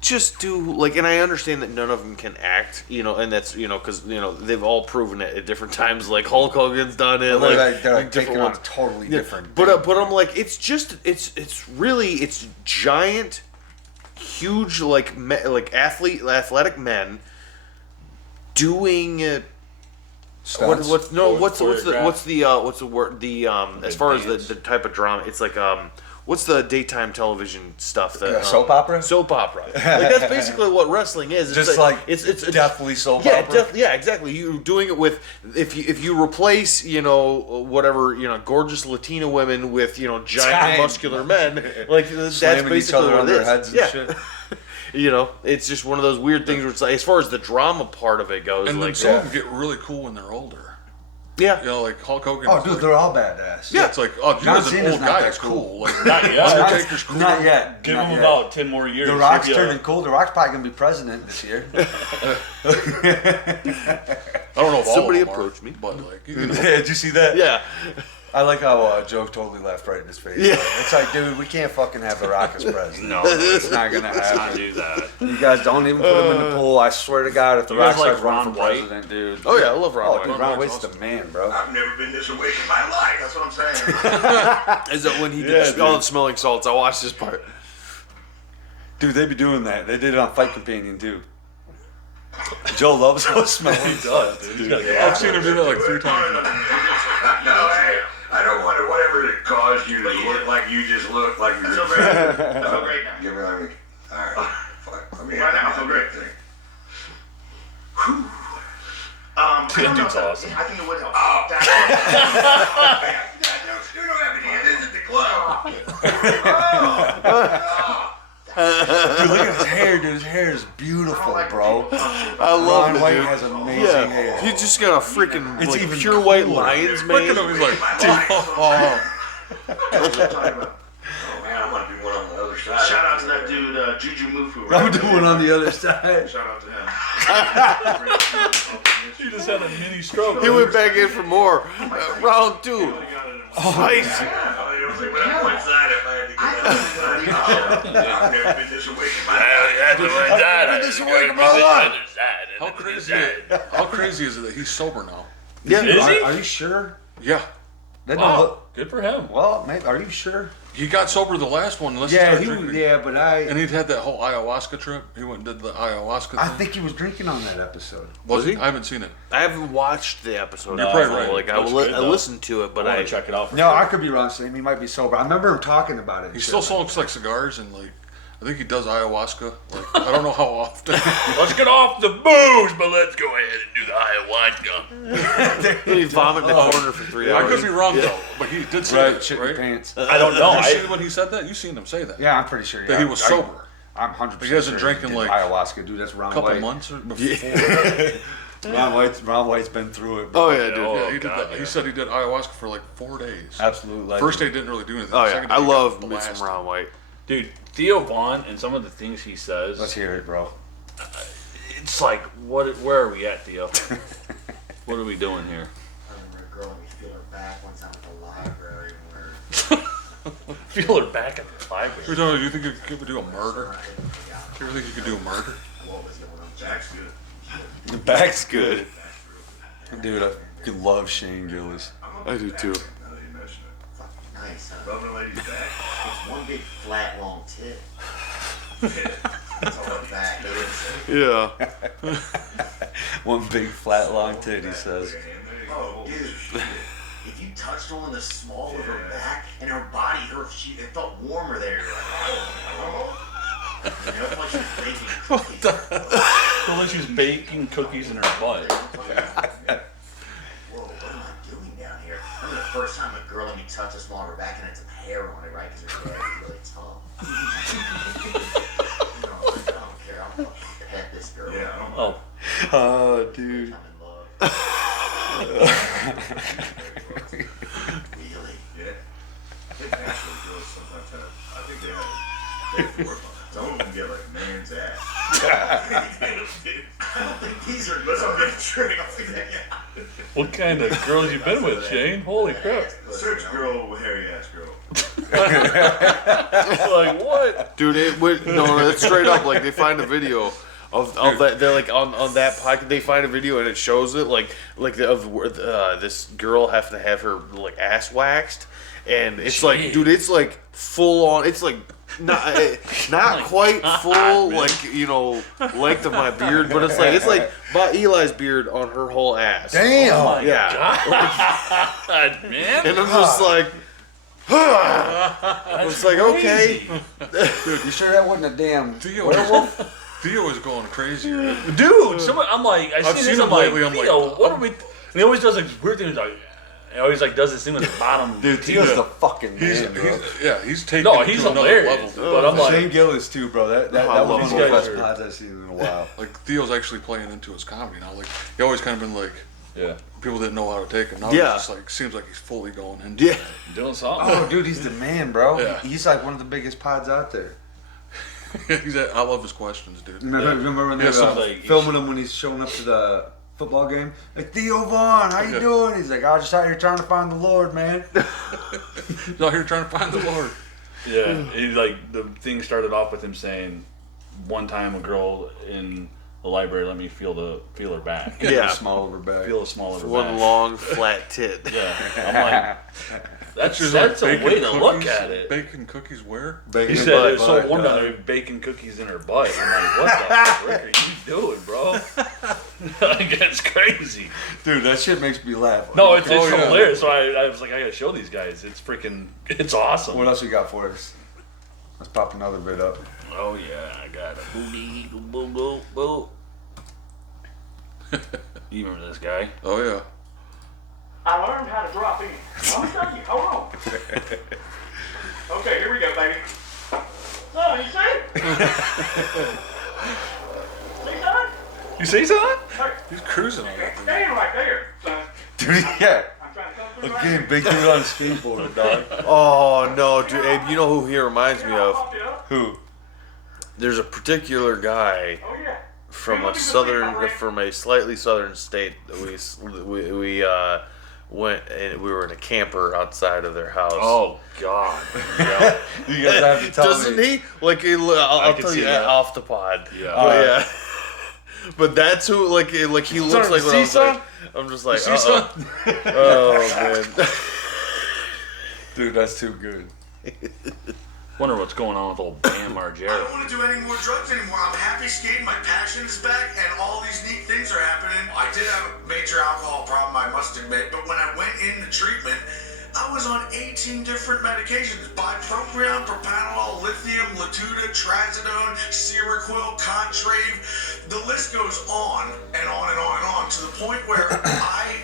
just do like, and I understand that none of them can act, and that's because they've all proven it at different times. Like Hulk Hogan's done it. they're like taking different on a ones. totally Yeah, different. But I'm like, it's giant, huge like athletic men doing. Stunts. What's Choreographed. the word as far as the type of drama? It's like what's the daytime television stuff that soap opera? Soap opera. Like that's basically what wrestling is. It's Just like it's deathly soap yeah, opera. yeah, exactly. You doing it with if you replace whatever gorgeous Latina women with giant muscular men, like that's Slamming each basically other what on it their is. heads and Yeah. shit. It's just one of those weird things where it's like, as far as the drama part of it goes, And then like some of them get really cool when they're older. Yeah. You know, like Hulk Hogan. Oh, is dude, like, they're all badass. yeah, it's like, oh, John Gina's an Cena's old not guy. that It's cool. cool. Like, Not yet. Undertaker's cool. Not yet. Give not him yet. about 10 more years. The Rock's He'll be turning cool. The Rock's probably gonna be president this year. I don't know if Somebody all of them approached are, me. but like, you know, Did you see that? Yeah. I like how Joe totally laughed right in his face. Yeah. It's like, dude, we can't fucking have The Rock as president. No, It's not gonna let's not happen. do that. You guys don't even put him in the pool. I swear to God, if The You guys Rock's like like running Ron for White? president, dude. Oh yeah, I love Oh, Ron dude, White. Ron White's White's awesome. the man, bro. I've never been this awake in my life. That's what I'm saying. Is that when he did all the smelling salts? I watched this part. Dude, they be doing that. They did it on Fight Companion too. Joe loves those smelling salts. Dude, he's gotta get I've off seen him do that like 3 times now. No, hey, I don't want to, whatever it caused you to look like you just look like you I feel great. I feel great now. Give me like, alright, fuck. Let me Right now, I feel great. I don't dude's know. awesome. I think it would help. Oh. That's- You don't have any, this is the club. Dude, look at his hair, dude. His hair is beautiful, bro. I love Ron it, White dude. has amazing Yeah, hair. he just got a freaking It's like even pure white cooler. lion's Look mane. at him, he's like, Oh man, I'm gonna do one on the other side. Shout out to that dude, Juju Mufu. I'm doing on the other side. Shout out to him. You just had a mini stroke. He went back in for more. Round 2. Fight. I've never been this awake in my life. how crazy is it that he's sober now? Yeah. Is he? Are you sure? Yeah, That don't Wow, look. good for him. Well, mate, are you sure? he got sober the last one. Unless he Yeah, started drinking. but And he'd had that whole ayahuasca trip. He went and did the ayahuasca thing. I think he was drinking on that episode. Was he? I haven't seen it. I haven't watched the episode. You're probably right. Like I, Looks good, I though. listened to it, but I want I to check it out. For No, sure. I could be wrong. Sam. He might be sober. I remember him talking about it. He still smokes like cigars and like I think he does ayahuasca. Like I don't know how often. Let's get off the booze, but let's go ahead and do the ayahuasca. he vomit in the corner for 3 I hours. could be wrong though, but he did say Right, that, shit right? your pants. I don't know. Did you see I, when he said that? You seen him say that? Yeah, I'm pretty sure. That Yeah, he was sober. I'm 100%. He hasn't sure drinking, did like, ayahuasca, dude. That's Ron A couple White. months or before. Ron White's been through it. Bro. Oh yeah, dude. Oh, Yeah, he did God, that. yeah. He said he did ayahuasca for like 4 days. Absolutely. First day didn't really do anything. Oh yeah, Second day I he love got me some blasted. Ron White. dude, Theo Vaughn and some of the things he says. Let's hear it, bro. It's like, what? Where are we at, Theo? What are we doing here? I remember a girl and you feel her back one time at the library where Feel her back at the library. You're telling me, do you think you could ever do a murder? Do you ever think you could do a murder? what was going on? Jack's good. The back's good. Dude, I love Shane Gillis. I do too. Now that you mention it. Fucking nice, huh? Rubbing a lady's back. It's one big flat long tip. That's all her back is. Yeah. One big flat long tit, he says. Oh, dude. If you touched on the small of her back and her body, it felt warmer there. You're like, oh. You know, it's like she was baking cookies. Well, when she's baking cookies in her butt. Whoa, what am I doing down here? I remember the first time a girl let me touch the small of her back and had some hair on it, right? Because her hair is really tough. You know, I don't care. I'll fucking pet this girl. Yeah, I don't Oh, Oh, dude. I'm in love. Really? Yeah. I think actually girls sometimes have, I think they have foreplay. Some of them get like man's ass. I don't think these are Let's not good. get straight. what kind of girls you been with, Shane? Holy crap! Search girl with hairy ass girl. Like what? Dude, it would no, it's straight up like they find a video of that. They're like on that podcast. They find a video and it shows it like this girl having to have her like ass waxed, and it's like, dude, it's like full on. It's like not quite full, like, you know, length of my beard, but it's like about Eli's beard on her whole ass. Damn. Yeah, God, man. and I'm just like. It's like, okay. Dude, you sure that wasn't a damn Theo, werewolf? Theo is going crazy. Right? Dude, someone, I'm like, I've I see seen this, him I'm like, lately, I'm like, Theo, what are we? And he always does like weird things, like, he always like does this thing with his bottom. Dude, Theo's the fucking man, bro. He's taking No, it he's to another hilarious. level. But I'm like, Shane Gillis too, bro. That I was one love of the these best guys. pods I've seen in a while. Like Theo's actually playing into his comedy now. Like he always kind of been like Yeah. People didn't know how to take him. Now Yeah. it's just like seems like he's fully going into Yeah. Doing something. Oh, dude, he's the man, bro. Yeah. He's like one of the biggest pods out there. I love his questions, dude. Remember when they Yeah, were so, like, filming him when he's showing up to the football game? Like, Theo Vaughn, how you doing? He's like, I was just out here trying to find the Lord, man. He's out here trying to find the Lord. Yeah, he like the thing started off with him saying, "One time a girl in the library let me feel her back. Yeah. Small over back. Feel the small of her One back." long flat tit. Yeah, I'm like, that's She's a bacon way to look cookies- at it. Bacon cookies where? Bacon He said it was butt, so warm dog. down there, baking cookies in her butt. I'm like, what the frick are you doing, bro? Like, it's crazy. Dude, that shit makes me laugh. No, it's Oh, yeah. hilarious. So I was like, I gotta show these guys. It's awesome. What else you got for us? Let's pop another bit up. Oh yeah, I got a booty boo boo boo. You remember this guy? Oh yeah. I learned how to drop in. I'll show you. Hold on. Okay, here we go, baby. So, you see? See, son? You see something? Hey, He's cruising on that thing. stand right there, son. Dude, yeah. I'm trying to come through Look right at him, big dude on a skateboard, dog. Oh no, dude, Abe, you know who he reminds me here. I'll of? pop it up. Who? There's a particular guy Oh, yeah. from a slightly southern state that we went and we were in a camper outside of their house. Oh God. Yeah. You guys have to tell Doesn't me. he? Like, I'll can tell see you that. off the pod. Yeah. But yeah. But that's who, like he looks like when I was like, I'm just like, oh man. Dude, that's too good. Wonder what's going on with old Bam I Margera. don't want to do any more drugs anymore. I'm happy skating. My passion is back, and all these neat things are happening. I did have a major alcohol problem, I must admit, but when I went into treatment, I was on 18 different medications: bupropion, propranolol, lithium, Latuda, trazodone, Seroquel, Contrave. The list goes on and on and on and on to the point where I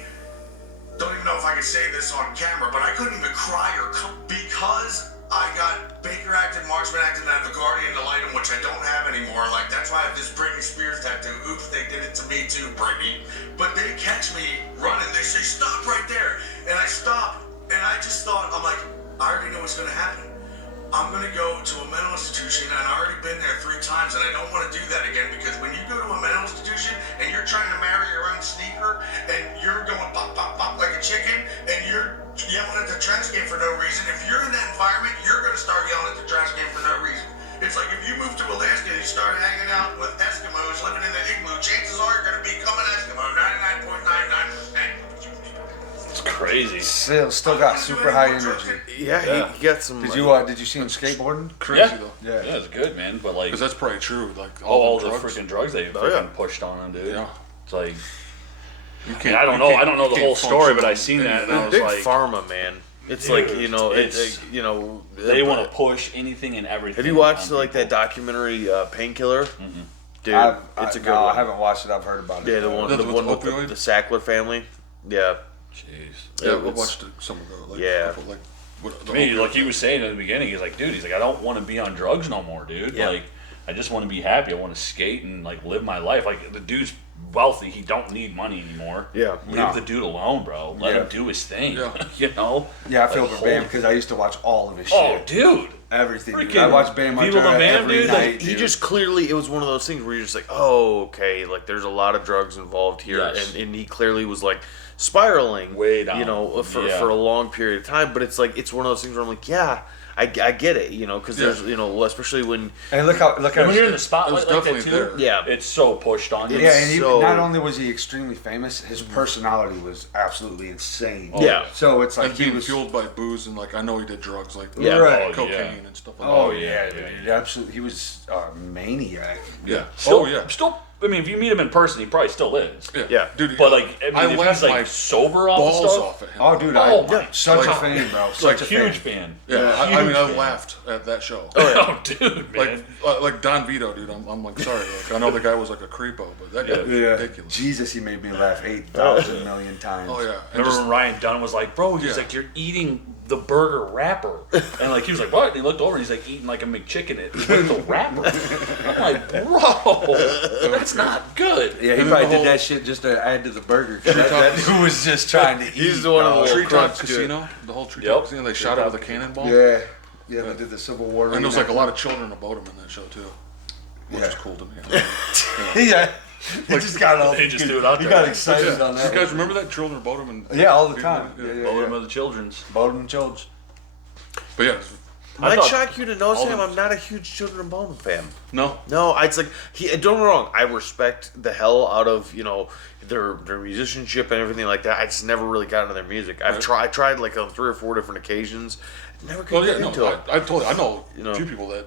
don't even know if I can say this on camera, but I couldn't even cry because I got Baker Actin, Marksman Actin, and the Guardian Delitum, which I don't have anymore. Like, that's why I have this Britney Spears tattoo. Oops, they did it to me too, Britney. But they catch me running. They say, stop right there. And I stop, and I just thought, I'm like, I already know what's going to happen. I'm going to go to a mental institution, and I've already been there 3 times, and I don't want to do that again, because when you go to a mental institution and you're trying to marry your own sneaker, and you're going pop, pop, pop like a chicken, and you're yelling at the trash can for no reason, if you're in that environment, you're going to start yelling at the trash can for no reason. It's like if you move to Alaska and you start hanging out with Eskimos living in the igloo, chances are you're going to become an Eskimo, 99.99%. It's crazy. Still got super high energy. Yeah, he got some. Did you see him skateboarding? Crazy Yeah. though. Yeah, it's good, man. But like, Because that's probably true. Like all the drugs. freaking drugs they yeah. freaking pushed on him, dude. Yeah. It's like, You I can't. don't you know. can't- I don't know you the can't whole story, function but I seen in that and I was Big like, pharma, man. It's Dude, like, you know, it's- they want to push anything and everything. Have you watched on like that people. documentary Painkiller? Dude, it's a good no, one. I haven't watched it. I've heard about it. Yeah, the one That's with with opioid? the Sackler family. Yeah, Jeez. Yeah, Yeah, we it's- watched some of the like. Yeah. People, like, what, the I mean, whole- like he was saying in the beginning, he's like, dude, I don't want to be on drugs no more, dude. Yeah. Like, I just want to be happy. I want to skate and like live my life. Like the dude's wealthy. He don't need money anymore. Yeah. Leave No. the dude alone, bro. Let Yeah. him do his thing. Yeah. You know? Yeah, I feel Like, for Bam holy- because I used to watch all of his Oh, shit. dude. Everything. Dude. Freaking I watched Bam Viva la Margera Bam, every dude, night. like, he dude. just clearly, it was one of those things where you're just like, oh, okay, like there's a lot of drugs involved here, Yes. and he clearly was like spiraling Way down. you know, for Yeah. a long period of time. But it's like it's one of those things where I'm like, yeah, I get it, you know, because there's, you know, especially when And look how And when you're in the It was spotlight like that definitely too, there. Yeah. it's so pushed on you. Yeah, and he, so- not only was he extremely famous, his personality was absolutely insane. Yeah. So it's like and he being was. fueled by booze and like I know he did drugs like Yeah. Right. cocaine yeah. and stuff like Oh that. yeah, dude. Absolutely. He was a maniac. Yeah. Still, Oh yeah. Still, I mean, if you meet him in person, he probably still is. Yeah. Dude. But like, I mean, I if laughed he's like my sober off the balls stuff, off at him. Oh, dude. Oh, I, my such a God. fan, bro. like Such a huge fan. fan. Yeah, I mean, Huge I fan. laughed at that show. Oh, dude, man. Like Don Vito, dude. I'm like sorry. Like I know the guy was like a creepo, but that guy was Yeah. ridiculous. Jesus, he made me laugh 8,000 million times. Oh yeah. And Remember just- when Ryan Dunn was like, bro, he's Yeah. like, you're eating the burger wrapper. And like he was like, what? And he looked over and he's like eating like a McChicken with the wrapper. I'm like, bro, that's not good. Yeah, he probably did that shit just to add to the burger. 'Cause that dude was just trying to eat. He's the one of the little Treetop crunch Casino, the whole Treetop Casino, they shot it with a cannonball. Yeah. Yeah, they did the Civil War. And there was like a lot of children about him in that show too, which is cool to me. Yeah. He just got all. They just do it out He there. got excited on You that. guys remember that children about him? And Yeah, all the time. Yeah, yeah, Bowling yeah. of the Children's. Bowden Children's. But yeah, Might shock you to know, all Sam, the- I'm not a huge Children of Bodom fan. no. No, it's like don't get me wrong. I respect the hell out of their musicianship and everything like that. I just never really got into their music. I tried like on 3 or 4 different occasions. Never could Well, yeah, get no. into it. I know a few people that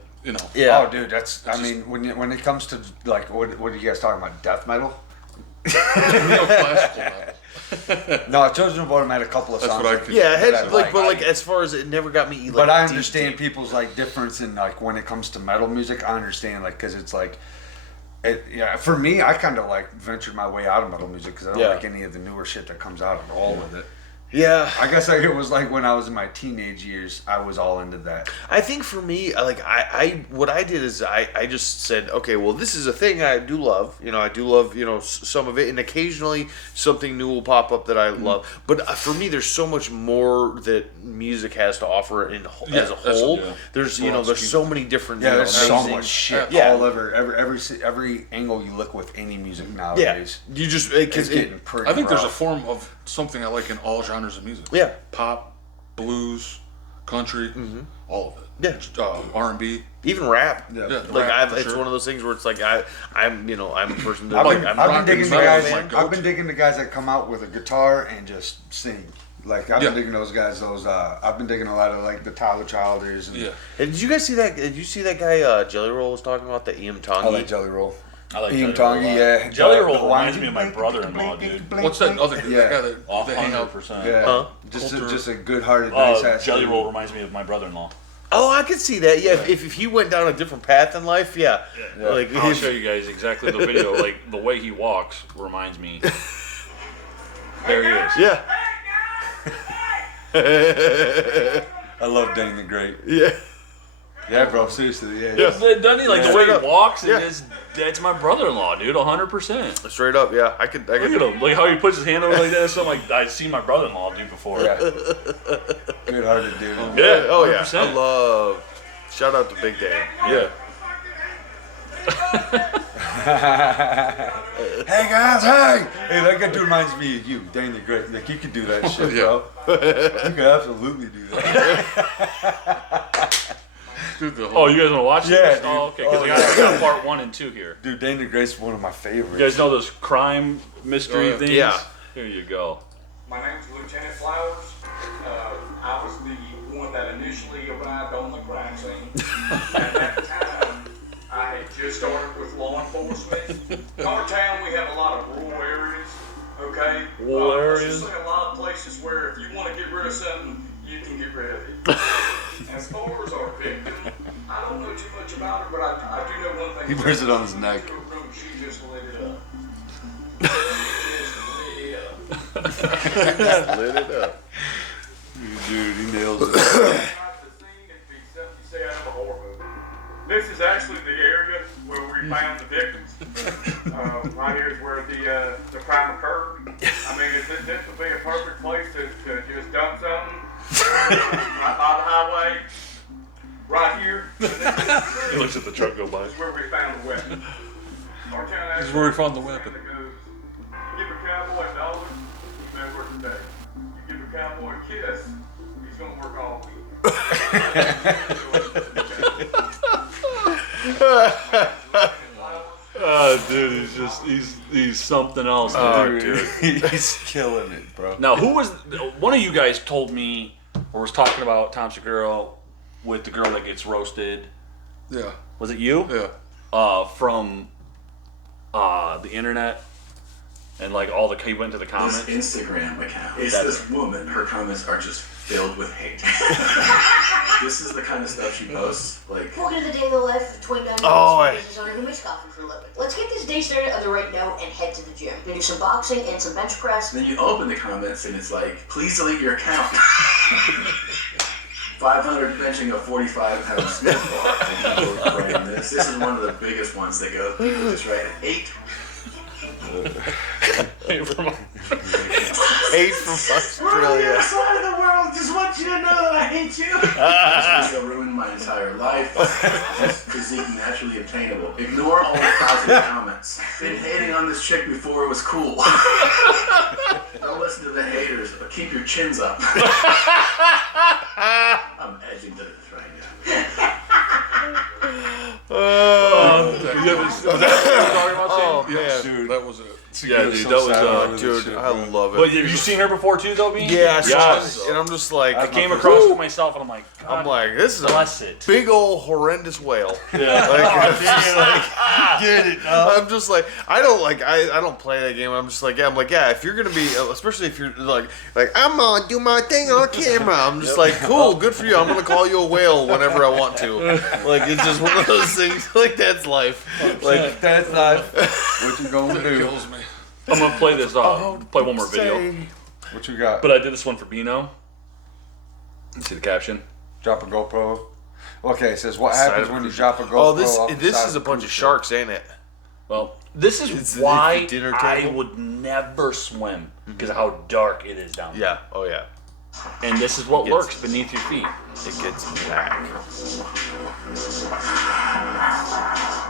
Yeah. Oh, dude, that's. I mean, when it comes to like, what are you guys talking about? Death metal? classical metal. No, Children of Bodom had a couple of That's songs. what I that- could- Yeah, it had, that I like, but like as far as it never got me. Like, But I deep, understand deep. people's like difference in like when it comes to metal music. I understand like because it's like, for me, I kind of like ventured my way out of metal music because I don't Yeah. like any of the newer shit that comes out at all with it. Yeah, I guess like, it was like when I was in my teenage years, I was all into that. I think for me, like I what I did is I just said, okay, well, this is a thing I do love. I do love some of it, and occasionally something new will pop up that I love. But for me, there's so much more that music has to offer as a whole. There's there's so many different. There's so amazing- much shit Yeah. all over every angle you look with any music nowadays. Yeah, you just It's because getting pretty. I think there's a rough. form of something I like in all genres of music. Yeah. Pop, blues, country, all of it. Yeah. R&B. even rap. Yeah. Like rap, for it's sure. one of those things where it's like I'm I'm a person that I've like been, I'm I've rock been and digging the metal guys. fan. I've been digging the guys that come out with a guitar and just sing. Like I've been digging those guys. I've been digging a lot of like the Tyler Childers. And, And did you guys see that? Did you see that guy Jelly Roll was talking about the Ian Tongi? I like Jelly Roll. I like Ian Jelly Roll a Tongi, lot. yeah. Jelly The Roll wine- reminds me of my brother-in-law, dude. What's that other guy? Yeah. That guy that they hang out? 100%. Yeah, Huh? just a good-hearted, nice ass. Jelly dude. Roll reminds me of my brother-in-law. Oh, I could see that. Yeah, if he went down a different path in life, yeah. Like I'll show you guys exactly the video. Like the way he walks reminds me. There he is. Yeah. I love Danny the Great. Yeah. Yeah, bro. Seriously, yeah. Doesn't he? Like the way Straight up. he walks, and Yeah. that's my brother-in-law, dude. 100%. Straight up, yeah. I could. Look at him. Like how he puts his hand over like that. It's something like I've seen my brother-in-law do before. Yeah. Good-hearted dude. Yeah. Oh yeah. 100%. I love. Shout out to Big Dan. Yeah. Hey guys, hey! Hey, that guy dude reminds me of you, Danny the Great. Like you could do that shit, bro. You could absolutely do that. Dude, the Oh, whole, you guys want to watch Yeah, this? dude. Oh, okay. Because Oh, I got part 1 and 2 here. Dude, Danny the Great's one of my favorites. You guys know those crime mystery things? Yeah. Here you go. My name's Lieutenant Flowers. I was the one that initially arrived on the crime scene. At that time, I had just started with law enforcement. In our town, we have a lot of rural areas, okay? Rural Let's areas? just say a lot of places where if you want to get rid of something, you can get rid of it. As far as our victim, I don't know too much about her, but I do know one thing. He wears it on his neck. She just lit it up. She just lit it up. Lit it up. Dude, he nails it. This is actually the area where we found the victims. Right here is where the crime occurred. I mean, this would be a perfect place to just dump something right by the highway. Right here. He looks at the truck go by. This is where we found the weapon. Our town this is where we found the weapon. You give a cowboy $1, he's gonna work today. You give a cowboy a kiss, he's gonna work all week. Dude, he's something else, dude. Oh, dude. He's killing it, bro. Now, who was one of you guys told me or was talking about Tom Segura with the girl that gets roasted? Yeah. Was it you? Yeah. From the internet and like all the he went to the comments. This Instagram account. It's this woman. Her comments are just filled with hate. This is the kind of stuff she posts. Like, Welcome to the day in the life of 29 years old who makes coffee for a living. Let's get this day started on the right note and head to the gym. We're gonna do some boxing and some bench press. then you open the comments and it's like, please delete your account. 500 benching a 45-pound Smith bar. This is one of the biggest ones that go. People just write 8. 8 from We're on the Australia. other side of the world. Just want you to know that I hate you. This will ruin my entire life. Physique naturally obtainable. Ignore all the positive comments. Been hating on this chick before it was cool. Don't listen to the haters, but keep your chins up. I'm edging to this right now. Oh man, Dude, that was it. Yeah, dude, that was dude, I love it. But have you seen her before too, though, Bean? Yeah, I saw Yes. it, and I'm just like, I came across it myself, and I'm like, I'm like, this is bless a it. big old horrendous whale. Yeah. Like, I'm just like, Get it? I'm just like, I don't play that game. I'm just like, yeah, if you're gonna be, especially if you're like I'm gonna do my thing on camera. I'm just like, cool, good for you. I'm gonna call you a whale whenever I want to. Like, it's just one of those things. Like, that's life. Like, That's not what you gonna That do. kills me. I'm gonna play this. Play one more video. What you got? But I did this one for Bino. You see the caption? Drop a GoPro. Okay, it says what happens when you drop a GoPro. oh, off the this side is of a bunch of cruise sharks, ain't it? Well, this is It's why the dinner I table? would never swim because of how dark it is down there. Yeah. Oh yeah. And this is what It gets- lurks beneath your feet. It gets back.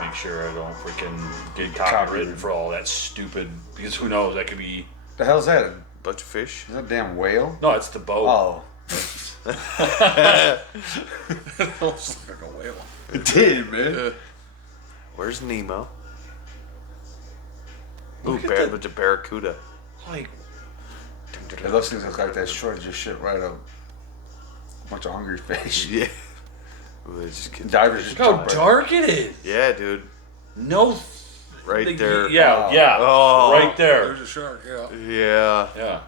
Make sure I don't freaking get copyrighted for all that stupid. Because who knows? That could be. The hell's that? Is Bunch of fish. that a damn whale? No, it's the boat. Oh. It looks like a whale. It did, man. Yeah. Where's Nemo? Ooh, Look at the- bunch of barracuda. Like, Those things look like that short just shit right up. A bunch of hungry fish. Yeah. Ooh, they just get- Divers just look how jump right- dark it is. Yeah, dude. No. Right there. Yeah, Oh. yeah. Oh. Right there. There's a shark, yeah. Yeah. Yeah.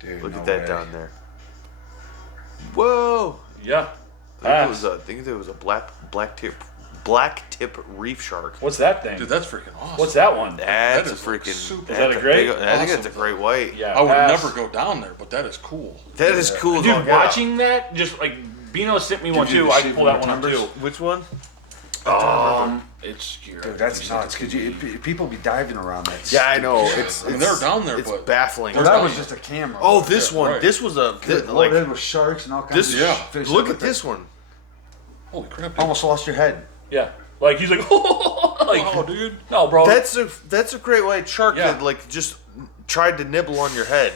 Dude, Look no at that way. down there. Whoa. Yeah. I think it was a black tip reef shark. What's that thing? Dude, that's freaking awesome. What's that one? That's a is freaking. super- Is that a great? I think that's a Awesome. great white. Yeah. I would pass. never go down there, but that is cool. That is cool. Dude, dog. Yeah. watching that, just like Bino sent me one you too. the I shape can pull of that the one up timbers? too. Which one? It's scary. Dude, that's nuts. Cause people be diving around that. Yeah, I know. shit. It's. I mean, they're down there, It's but baffling. Well, that was just a camera. Oh, this Yeah, one. right. This was a Dude, like loaded with sharks and all kinds this. of Yeah. fish. Look that at this one. Holy crap. dude. Almost lost your head. Yeah. Like he's like, like, Oh, dude. no, bro. That's a great white shark Yeah. that like just tried to nibble on your head.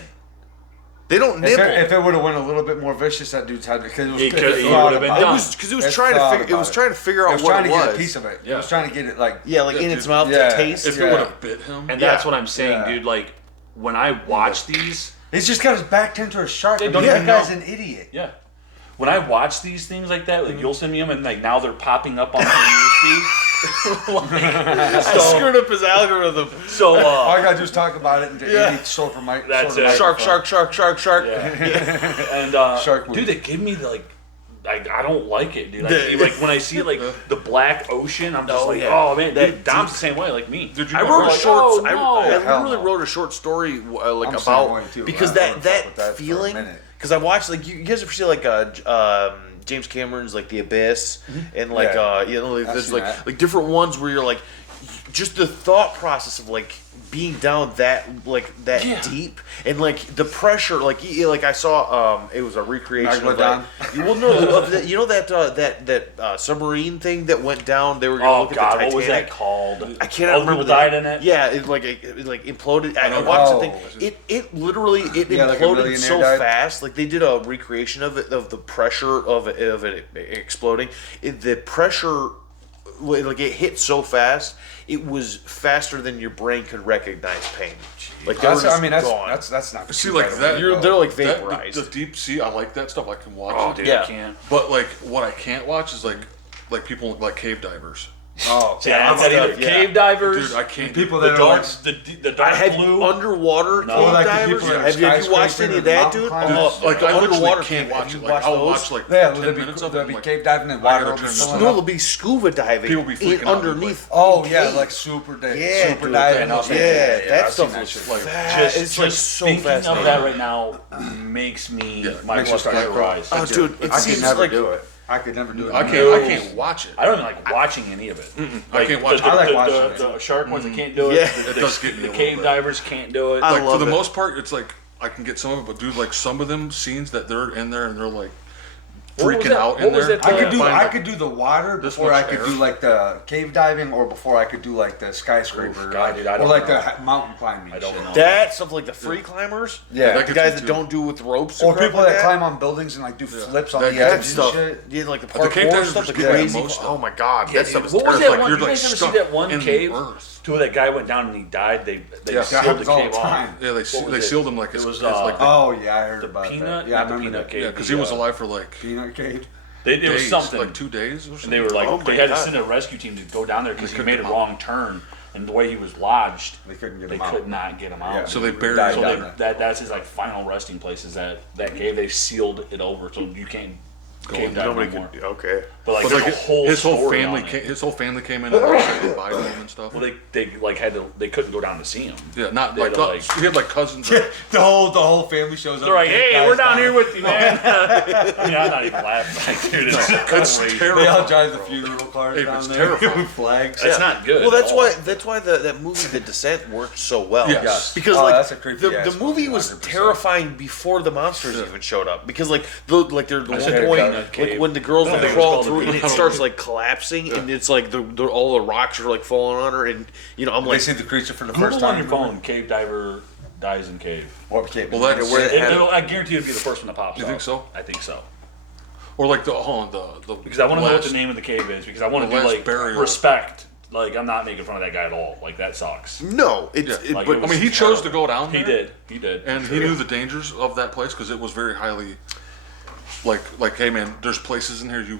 They don't If nibble. it would have went a little bit more vicious, that dude's head, because it was. He could- he thought would have been about It done. was because it was It's trying to thought figure. It about was it. trying to figure It out was what trying it to get a was. piece of it. Yeah. It was trying to get it like. Yeah, like in dude. its mouth Yeah. to taste. If Yeah. it would have bit him. And Yeah. that's what I'm saying, Yeah. dude. Like when I watch these, He's just got his back turned to a shark. They I mean, don't that even guy's know. an idiot. yeah. When I watch these things like that, like you'll send me them, and like now they're popping up on the newsfeed. I screwed up his algorithm. So All I gotta do is talk about it and Yeah. sort from my That's sort of it. Shark, microphone. shark. yeah. And Shark weed. dude, they give me the like. I don't like it, dude. The- Like when I see like the black ocean, I'm just Oh, like, yeah. oh man, That dude, Dom's the same way, like me. Did you I ever wrote a like, short. oh, I no. Hell literally no. wrote a short story like I'm the same way, about too. because I wouldn't fuck that with that for a feeling. minute. Because I watched like you guys ever see like James Cameron's like The Abyss and like Yeah. you know like, I've there's seen like that. like different ones where you're like just the thought process of like being down that Yeah. deep and like the pressure like I saw it was a recreation of Megalodon? like, you know of the, you know that submarine thing that went down. They were gonna Oh look god, at the Titanic. what was that called? I cannot All remember. people the died name. in it. Yeah, it like imploded. I know. watched Oh. the thing. It literally Yeah, like a imploded millionaire so died? fast. Like they did a recreation of it of the pressure of it exploding. The pressure, like it hit so fast. It was faster than your brain could recognize pain. Like they were That's, just I mean, that's gone. that's not. See, too like bad of that- a- They're like That- vaporized. the deep sea, I like that stuff. I can watch Oh it. dude, Yeah. I can't. But like, what I can't watch is like people like cave divers. Oh, See, I stuff, either yeah. cave divers, Dude, I can't. people the that are dark, like, the dark blue. Underwater No. cave Or like the divers. people that are Have you watched any of that, skyscraping dude? and mountain Oh, Like the I literally underwater can't cave. watch Have it. you Like watched I'll those? watch like yeah, 10 they'll be, minutes of they'll it. be Like, cave diving and I water gotta will be turn this filling off. No, up. it'll be scuba diving. People be freaking in out, underneath. Oh in yeah, caves. like super Yeah, super dude, diving. that- Okay. Yeah, I've that seen stuff that was shit. fast. It's like so thinking fascinating. of that right now makes me my Makes you blood start pressure to cry. rise. Oh, dude, it I seems could never like do it. I could never do it. I can't watch it. I don't even like watching any of it. I can't watch it. I like the, watching the, it. the shark ones that can't do it. Yeah. The, It does get me a the little cave bit. divers can't do it. I Like for love the it. most part, it's like I can get some of it, but dude, like some of them scenes that they're in there and they're like What was freaking that- out what in was there. that, I could do Find, I like, could do the water this before I much could air. do like the cave diving, or before I could do like the skyscraper, God, like, dude, I or don't like know. the mountain climbing. I don't shit. know. that stuff, like the free climbers. Yeah, that The gets guys me that too. don't do with ropes. or and crap people like that climb on buildings and like do flips on that the gets That edge stuff. and shit. Yeah, like the The cave parkour divers stuff, the get me crazy. most Oh of my god, that stuff is What was terrifying. that one? You're, You like, guys ever see stuck that one in the cave? earth. To where that guy went down and he died. They Yeah. That sealed the happens all cave the off. time. Yeah, What they was sealed it? him like It it's, was, it's like Oh yeah, I heard The about peanut, that. Yeah, I not the remember peanut that. cave. yeah, because he was the, alive for like Peanut cave. It was days, something. like 2 days or something. And they were like, Oh my they had to God. send a rescue team to go down there because he couldn't made a get him wrong turn, and the way he was lodged, They couldn't get they him out. could not get him out. Yeah. So they buried Died him. down So there. that's his like final resting place is that cave. They sealed it over so you can't cave in. dive Nobody no more. could. Okay. But like But there's like a whole his whole story family on came, it. his whole family came in and like, said goodbye to him and stuff. Well, they like had to. They couldn't go down to see him. Yeah, not They like, had to, he had like cousins. The whole family shows up. They're like, and take hey, we're guys down here with you, man. I mean, I'm not even laughing. Like, dude, it's It's crazy. They all terrible. drive the funeral cars Hey, down it's there terrifying. with flags. That's not good. Well, at all. that's why that movie The Descent worked so well. Yes. Because Oh, like that's a creepy the ass movie movie, was 100%. terrifying before the monsters even showed up. Because like they're the one said point Peanut like Cave. when the girls I like think it was crawl called through the and it Peanut starts Cave. like collapsing and it's like all the rocks are like falling on her and you know I'm They like see the creature for the Google first on time. your phone. Cave diver dies in cave. What cave? Well, that's where they had I guarantee it'll be the first one that pops You up. think so? I think so. Or like the Because I want to know what last- the name of the cave is. Because I want the to do last like burial. respect. Like I'm not making fun of that guy at all. Like that sucks. no, it's Yeah. Like, but it I was mean, he chose to go down there. He did. He did. And he knew the dangers of that place because it was very highly, like, hey man, there's places in here you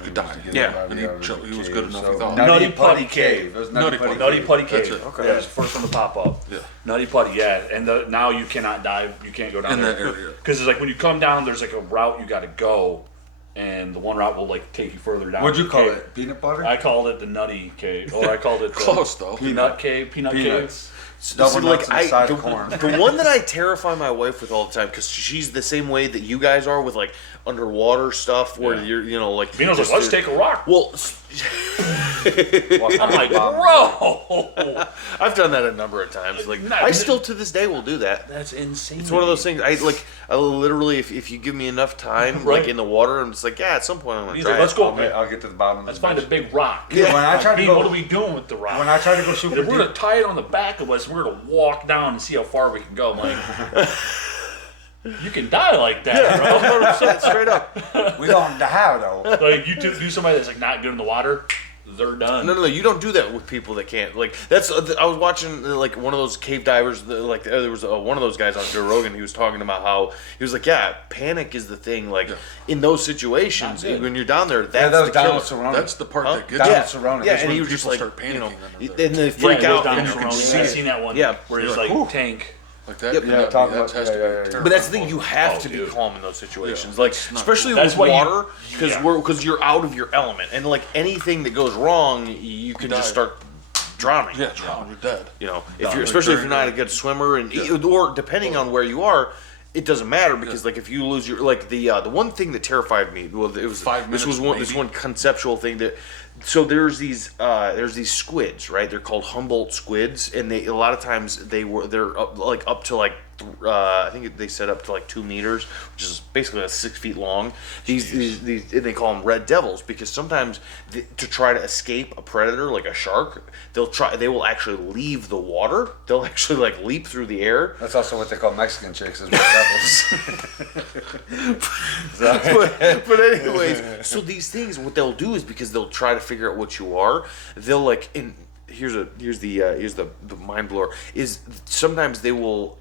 could die. Yeah. And he was good enough. He thought. Nutty Putty Cave. It was Nutty Nutty Putty Nutty Cave. Putty That's Cave. it. Okay. Yeah, it's the first one to pop up. Yeah. Nutty Putty, yeah. And now you cannot dive. You can't go down In there. that area. Because it's like when you come down, there's like a route you got to go, and the one route will like take you further down. What'd you the call cave. it? Peanut butter? I called it the Nutty Cave, or I called it the Close though. Peanut Cave. Peanut Peanuts. Cave. Double See, nuts and a side of corn. the one that I terrify my wife with all the time because she's the same way that you guys are with like underwater stuff where Yeah. you're like Vino's like, let's take a rock. well I'm like, bro. I've done that a number of times like No, I still to this day will do that. That's insane. It's one of those things I literally if you give me enough time Right. like in the water I'm just like yeah at some point I'm gonna He's try like, let's it. go. I'll get to the bottom of Let's this find a bitch. big rock. Yeah, when I tried to Hey, go- what are we doing with the rock? When I tried to go super If we're gonna deep, tie it on the back of us, we're gonna walk down and see how far we can go. I'm like, you can die like that, bro. 100% straight up. we don't die though. Like you do somebody that's like not good in the water, they're done. No, you don't do that with people that can't. Like that's I was watching like one of those cave divers. Like there was one of those guys on Joe Rogan. He was talking about how he was like, yeah, panic is the thing. Like in those situations Not good. when you're down there, Yeah, that's that was the down killer. with Cerrone. That's the part Huh? that gets Down you. with Cerrone. Yeah, That's and when he was just people like, start you know, panicking under and they Yeah, freak it goes out. down And to you can Cerrone. see I've it. seen that one. Yeah. where it's You're like like, whew. tank. Like that. Yep. that- Yeah, talk that about- has to be yeah, yeah, yeah. terrifying. But that's the thing, you have Oh, to be dude. calm in those situations, Yeah, like it's not especially cool. That's with why you- water, because yeah. you're out of your element, and like anything that goes wrong, you can just die. start drowning. Yeah, drown, you're dead. You know, especially if you're not a good swimmer, and or depending on where you are, it doesn't matter because like if you lose your like the one thing that terrified me, well, it was 5 this was minutes, this maybe. one conceptual thing that. So there's these squids, right? They're called Humboldt squids, and they a lot of times they're up to like I think they set up to like 2 meters, which is basically like 6 feet long. These they call them red devils because sometimes to try to escape a predator like a shark, they will actually leave the water. They'll actually like leap through the air. That's also what they call Mexican chicks as devils. but anyways, so these things, what they'll do is because they'll try to figure out what you are, they'll like here's the mind blower is sometimes they will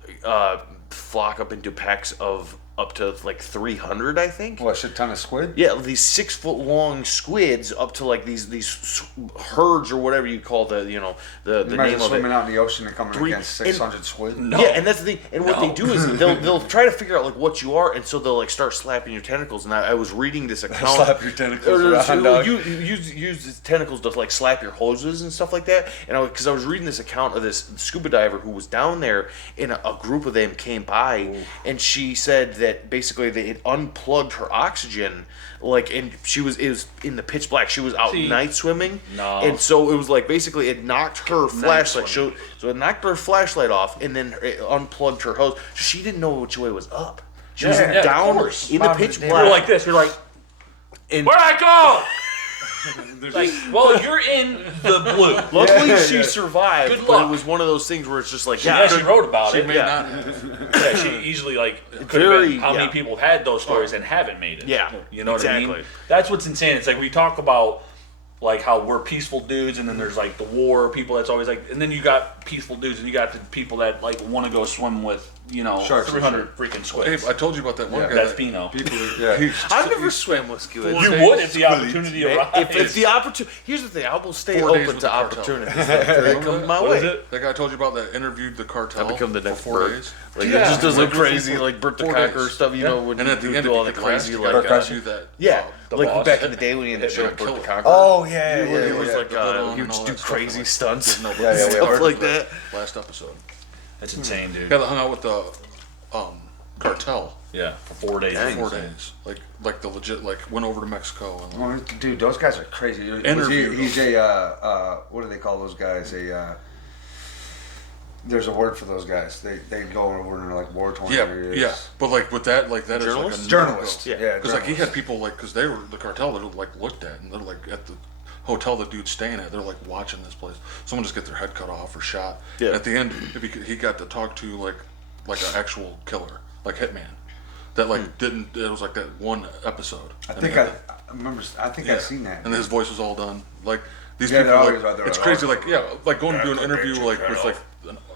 flock up into packs of up to like 300, I think. What, a shit ton of squid? Yeah, these 6 foot long squids up to like these herds or whatever you call the the Imagine name of it. swimming out in the ocean and coming against 600 squid. No. Yeah, and that's the thing. And what they do is they'll try to figure out like what you are, and so they'll like start slapping your tentacles. And I was reading this account. Slap your tentacles around, dog. Use the tentacles to like slap your hoses and stuff like that. And because I was reading this account of this scuba diver who was down there, and a group of them came by, and she said that basically they had unplugged her oxygen, like, and it was in the pitch black. She was out night swimming, and so it was like basically it knocked her flashlight. So it knocked her flashlight off, and then it unplugged her hose. She didn't know which way was up. She was down in the pitch black. You're like this. You're like, and where'd I go? Like, well, you're in the blue. Luckily, she survived. Good but luck. it was one of those things where it's just like, She wrote about it. May not have. Yeah, she easily could have been how many people have had those stories and haven't made it. Yeah, you know what I exactly. mean? That's what's insane. It's like we talk about like how we're peaceful dudes, and then there's like the war people that's always like, and then you got peaceful dudes, and you got the people that like want to go swim with Sharks 300 freaking squids. Hey, I told you about that one guy. That's Pino. I've never swam with squids. You would if the opportunity arises. If the opportunity, here's the thing: I will stay 4 days open with to the cartel. opportunities that come my What way. is it? That guy I told you about that interviewed the cartel I become the for next 4 Bert. days. Like Yeah. it just does look Like, crazy, like Bert the 4 Conqueror days. stuff. You know, when And at the you end, do all if the you get crazy last, like you gotta do that. yeah, The like boss. back in the day when he had the show Yeah, Bert the killer. Conqueror. Oh, yeah, It yeah. was yeah. like The hood on he would and just all do that stuff, crazy like stunts, getting up Yeah, yeah, stuff Bert like was that. Last episode. That's insane, dude. Yeah, I hung out with the cartel Yeah, for 4 days. for 4 days. Like the legit, like went over to Mexico and Well, dude, those guys are crazy. Interviewed He's what do they call those guys? There's a word for those guys. They go over in like war torn areas. yeah. But like with that, like that is Journalist? like a Journalist. no-go. Yeah, Because like he had journalist. people like, because they were the cartel. They're like looked at, and they're like at the hotel the dude's staying at. They're like watching this place. Someone just get their head cut off or shot. Yeah. At the end, he got to talk to like an actual killer, like hitman. That like didn't. It was like that one episode. I And think he I had remember. I think yeah. I've seen that. And his voice was all done. Like these Yeah, people, they're like, always- it's they're crazy. always- Like like going to do an Yeah, interview cut like your with head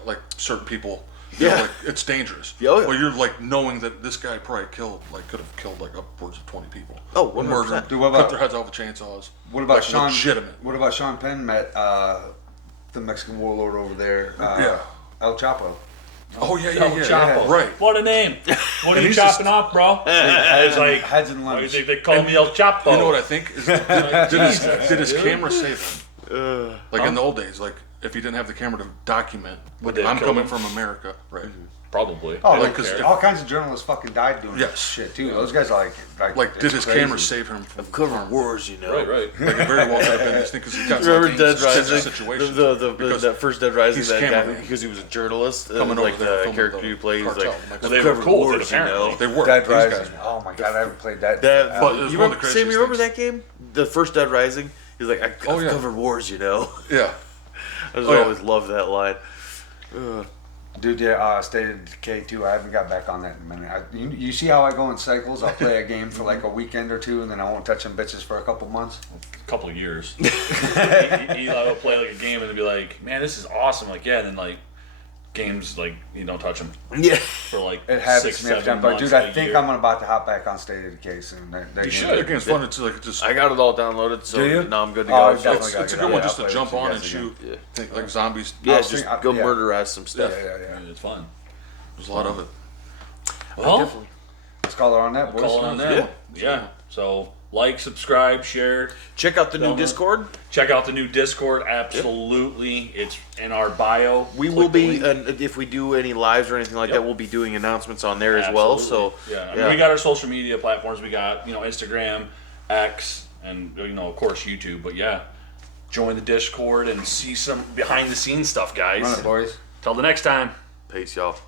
like certain people. You know, Yeah. like it's dangerous. Oh, yeah. Well, you're like knowing that this guy probably could have killed like upwards of 20 people. Oh, 100%. Murder them, Dude, what cut about- their heads off with chainsaws. What about like, Sean? Legitimate. What about Sean Penn met the Mexican warlord over there? Yeah. El Chapo. Oh yeah, El Chapo. Right. What a name. What are And you he's chopping just- up, bro? It's like, Heads and why do you limbs. think they call me El Chapo? You know what I think? Is, did his dude. camera save him? Like in the old days, like if he didn't have the camera to document, Would like, they have I'm killed coming him? from America, right? Probably. Oh, They like don't care. all kinds of journalists fucking died doing Yes. this shit too. Those guys are like Did it's his crazy. camera save him from Covered wars, you know. Right, right. Like it very well could have been this thing because he got Remember like, Dead such a Rising? situation. The that first Dead Rising, he's that guy, cameraman. because he was a journalist, Coming and over like there the filming character the you play, he's cartel, like, Mexico. They were covered cool with it, wars, you know. apparently. They were. Dead These Rising. guys. Oh my god, I haven't played that. That, But it was you one of remember, the Sam, you remember craziest that game? The first Dead Rising? He's like, I've Oh, yeah. covered wars, you know. Yeah. I just Oh, yeah. always loved that line. Dude, yeah, State of Decay 2. I haven't got back on that in a minute. You see how I go in cycles? I'll play a game for like a weekend or two, and then I won't touch them bitches for a couple months. A couple of years. Eli will play like a game and be like, man, this is awesome. Like, yeah, and then like games, like, you don't touch them Yeah. for like It happens 6, to me every 7 time. But months, dude, I a think year. I'm about to hop back on State of Decay soon. That You game- should. That game's fun. It's like it just. I got it all downloaded, so Do you? now I'm good to Oh, go. you So definitely It's a gotta good get one it. just I'll to play jump with you on guys and again. shoot. Think like zombies. yeah, I'll just see- go yeah. murder some stuff. Yeah. It's fun. There's a lot of it. Well, Let's call it on that, boys. call it on that. Yeah. So like, subscribe, share. Check out the new Download. Discord. Check out the new Discord. Absolutely. It's in our bio. We Click will the be, link. if we do any lives or anything like Yep. that, we'll be doing announcements on there as well. So Absolutely. Yeah. I mean, we got our social media platforms. We got, Instagram, X, and, of course, YouTube. But yeah, join the Discord and see some behind the scenes stuff, guys. Run it, boys. Till the next time. Peace, y'all.